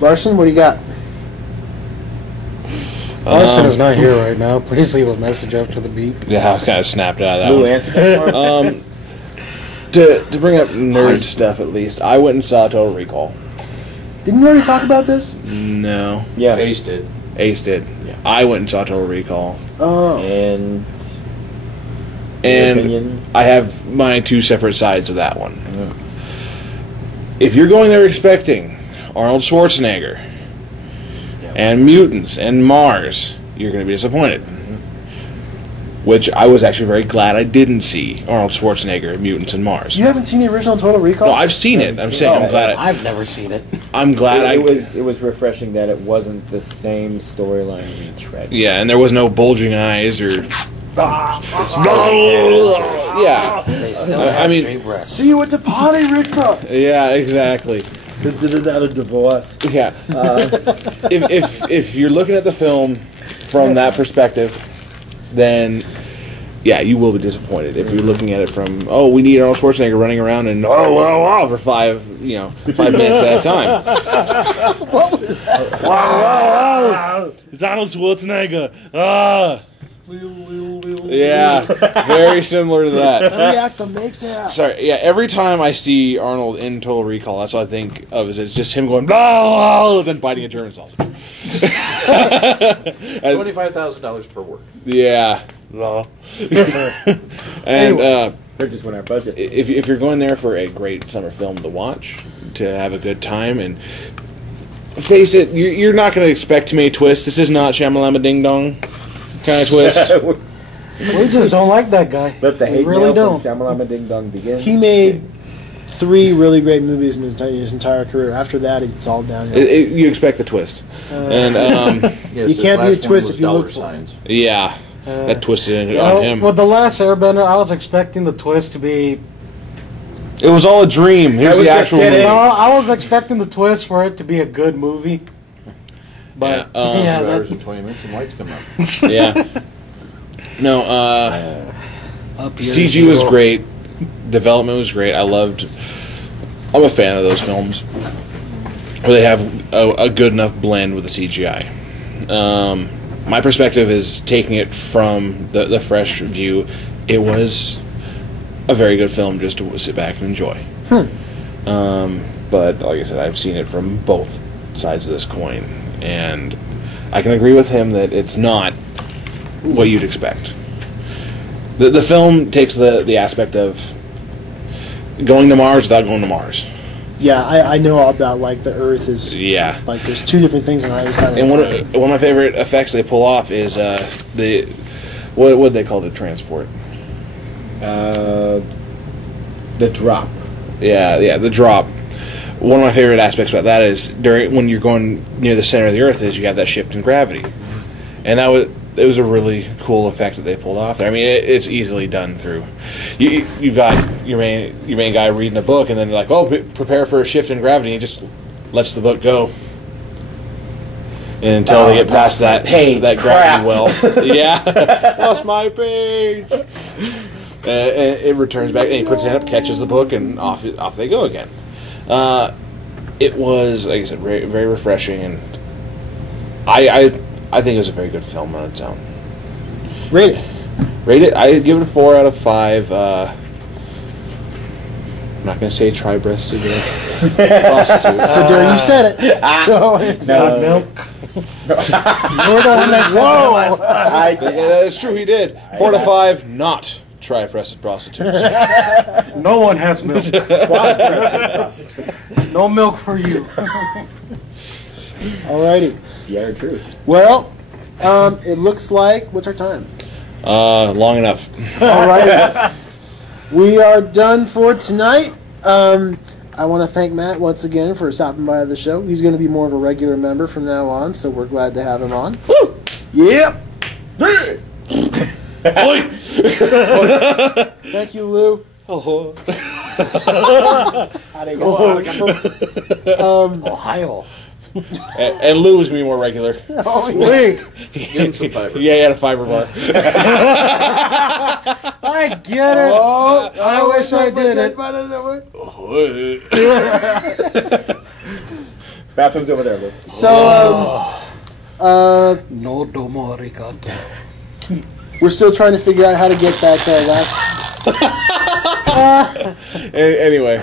Larson, what do you got? Larson is not here right now. Please leave a message after the beep. Yeah, I was kind of snapped out of that Blue one. Anthony. To bring up nerd stuff at least, I went and saw Total Recall. Didn't you already talk about this? No. Yeah. Ace did. Ace did. Yeah. I went and saw Total Recall. Oh. And And opinion? I have my 2 separate sides of that one. If you're going there expecting Arnold Schwarzenegger and mutants and Mars, you're going to be disappointed. Which I was actually very glad I didn't see Arnold Schwarzenegger, mutants and Mars. You haven't seen the original Total Recall? No, I've seen it. I'm saying I'm glad. I've never seen it. I'm glad it was refreshing that it wasn't the same storyline we tread. Yeah, and there was no bulging eyes or. Yeah. They still I have mean- 3 breasts. See you at the party, Richter! Yeah, exactly. Consider that a divorce. Yeah. If you're looking at the film from that perspective, then yeah, you will be disappointed. If you're looking at it from we need Arnold Schwarzenegger running around and for 5 minutes at a time. What was that? It's Arnold Schwarzenegger. Yeah, very similar to that. Every actor makes it. Sorry, yeah, every time I see Arnold in Total Recall, that's what I think of, is it's just him going, blah, then biting a German sausage. $25,000 per word. Yeah. And They're just went our budget. if you're going there for a great summer film to watch, to have a good time, and face it, you're not going to expect too many twists. This is not Shamalama Ding Dong kind of twist. We just don't like that guy. Let the We hate really mail don't. from Shamalama Ding Dong begin. He made 3 really great movies in his entire career. After that, it's all downhill. You expect a twist. And, Yes, You can't be a his last one twist was if you dollar look for signs. yeah, that twisted You on know, him. with The Last Airbender, I was expecting the twist to be It was all a dream. Here's was the just actual kidding. movie. No, I was expecting the twist for it to be a good movie. But Yeah, yeah, 2 that, hours and 20 minutes and lights come up. Yeah. No, up here CG was great. Development was great. I'm a fan of those films where they have a good enough blend with the CGI. My perspective is taking it from the fresh view. It was a very good film just to sit back and enjoy. But like I said, I've seen it from both sides of this coin, and I can agree with him that it's not what you'd expect. The film takes the aspect of going to Mars without going to Mars. Yeah, I know all about like the Earth is Yeah. like there's two different things on either side of And the one planet. of my favorite effects they pull off is what would they call the transport? The drop. Yeah, the drop. One of my favorite aspects about that is when you're going near the center of the Earth is you have that shift in gravity, and it was a really cool effect that they pulled off there. I mean, it's easily done through. You've got your main guy reading a book, and then you're like, oh, prepare for a shift in gravity, and he just lets the book go. And until they get past that page. that Crap. gravity well, yeah, lost my page. And it returns back, and he puts it up, catches the book, and off they go again. It was, like I said, very, very refreshing, and I think it was a very good film on its own. Rate it. Rate it. I give it a 4 out of 5. I'm not going to say tri-breasted prostitutes. So there you said it. So it's got milk. You're the one that said that last time. That's true. He did. 4 to 5. Not tri-breasted prostitutes. No one has milk. No milk for you. alrighty. Yeah, truth. Well, it looks like what's our time? Long enough. All right. We are done for tonight. I want to thank Matt once again for stopping by the show. He's going to be more of a regular member from now on, so we're glad to have him on. Woo! Yep. Thank you, Lou. Ohio. And Lou was going to be more regular. Sweet. Give him some fiber. Yeah, he had a fiber bar. I get it. Oh, I wish I did it. Bathroom's over there, Luke. So, No domo arigato. we're still trying to figure out how to get that last. Anyway.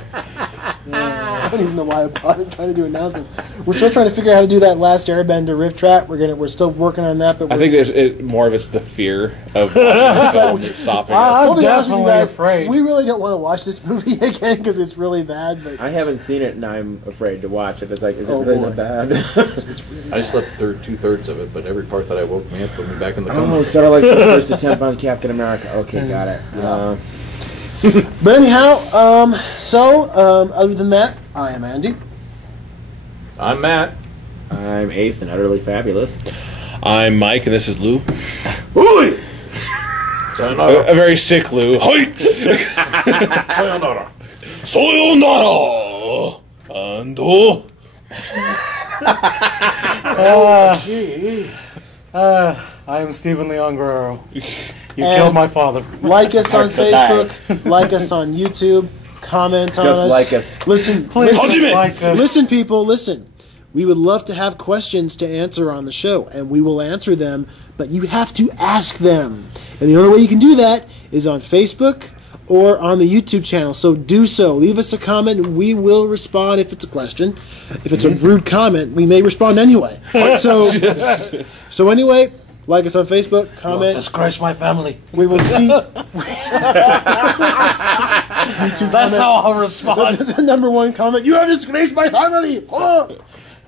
I don't even know why I'm trying to do announcements. We're still trying to figure out how to do that last Airbender riff track. We're still working on that, but I think more of it's the fear of watching the film and stopping it. I'm I'll be honest with you definitely guys, afraid. we really don't want to watch this movie again because it's really bad. But I haven't seen it, and I'm afraid to watch it. It's like, is it Oh, really boy. that bad? I slept 2/3 of it, but every part that I woke me up put me back in the Oh, coma. sort of like the first attempt on Captain America. Okay, got it. but anyhow, other than that, I am Andy. I'm Matt. I'm Ace and utterly fabulous. I'm Mike, and this is Lou. Sayonara. A very sick Lou. Hi! Sayonara. Sayonara! And I am Stephen Leon Guerrero. You And- killed my father. Like us on Hard to die. Facebook. Like us on YouTube. Comment on Just us. like us. Listen, Please listen, don't like us. listen, people. Listen. We would love to have questions to answer on the show, and we will answer them. But you have to ask them, and the only way you can do that is on Facebook or on the YouTube channel. So do so. Leave us a comment, and we will respond if it's a question. If it's a rude comment, we may respond anyway. So anyway, like us on Facebook, comment. Disgrace my family. We will see. That's how I'll respond. The number one comment. You have disgraced my family. Oh,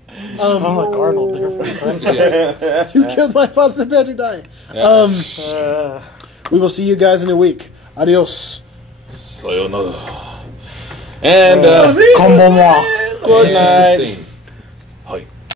I'm like Arnold there for a second. you killed my father. Prepare to die. We will see you guys in a week. Adios. Sayonara. And Comme moi. good night. Scene.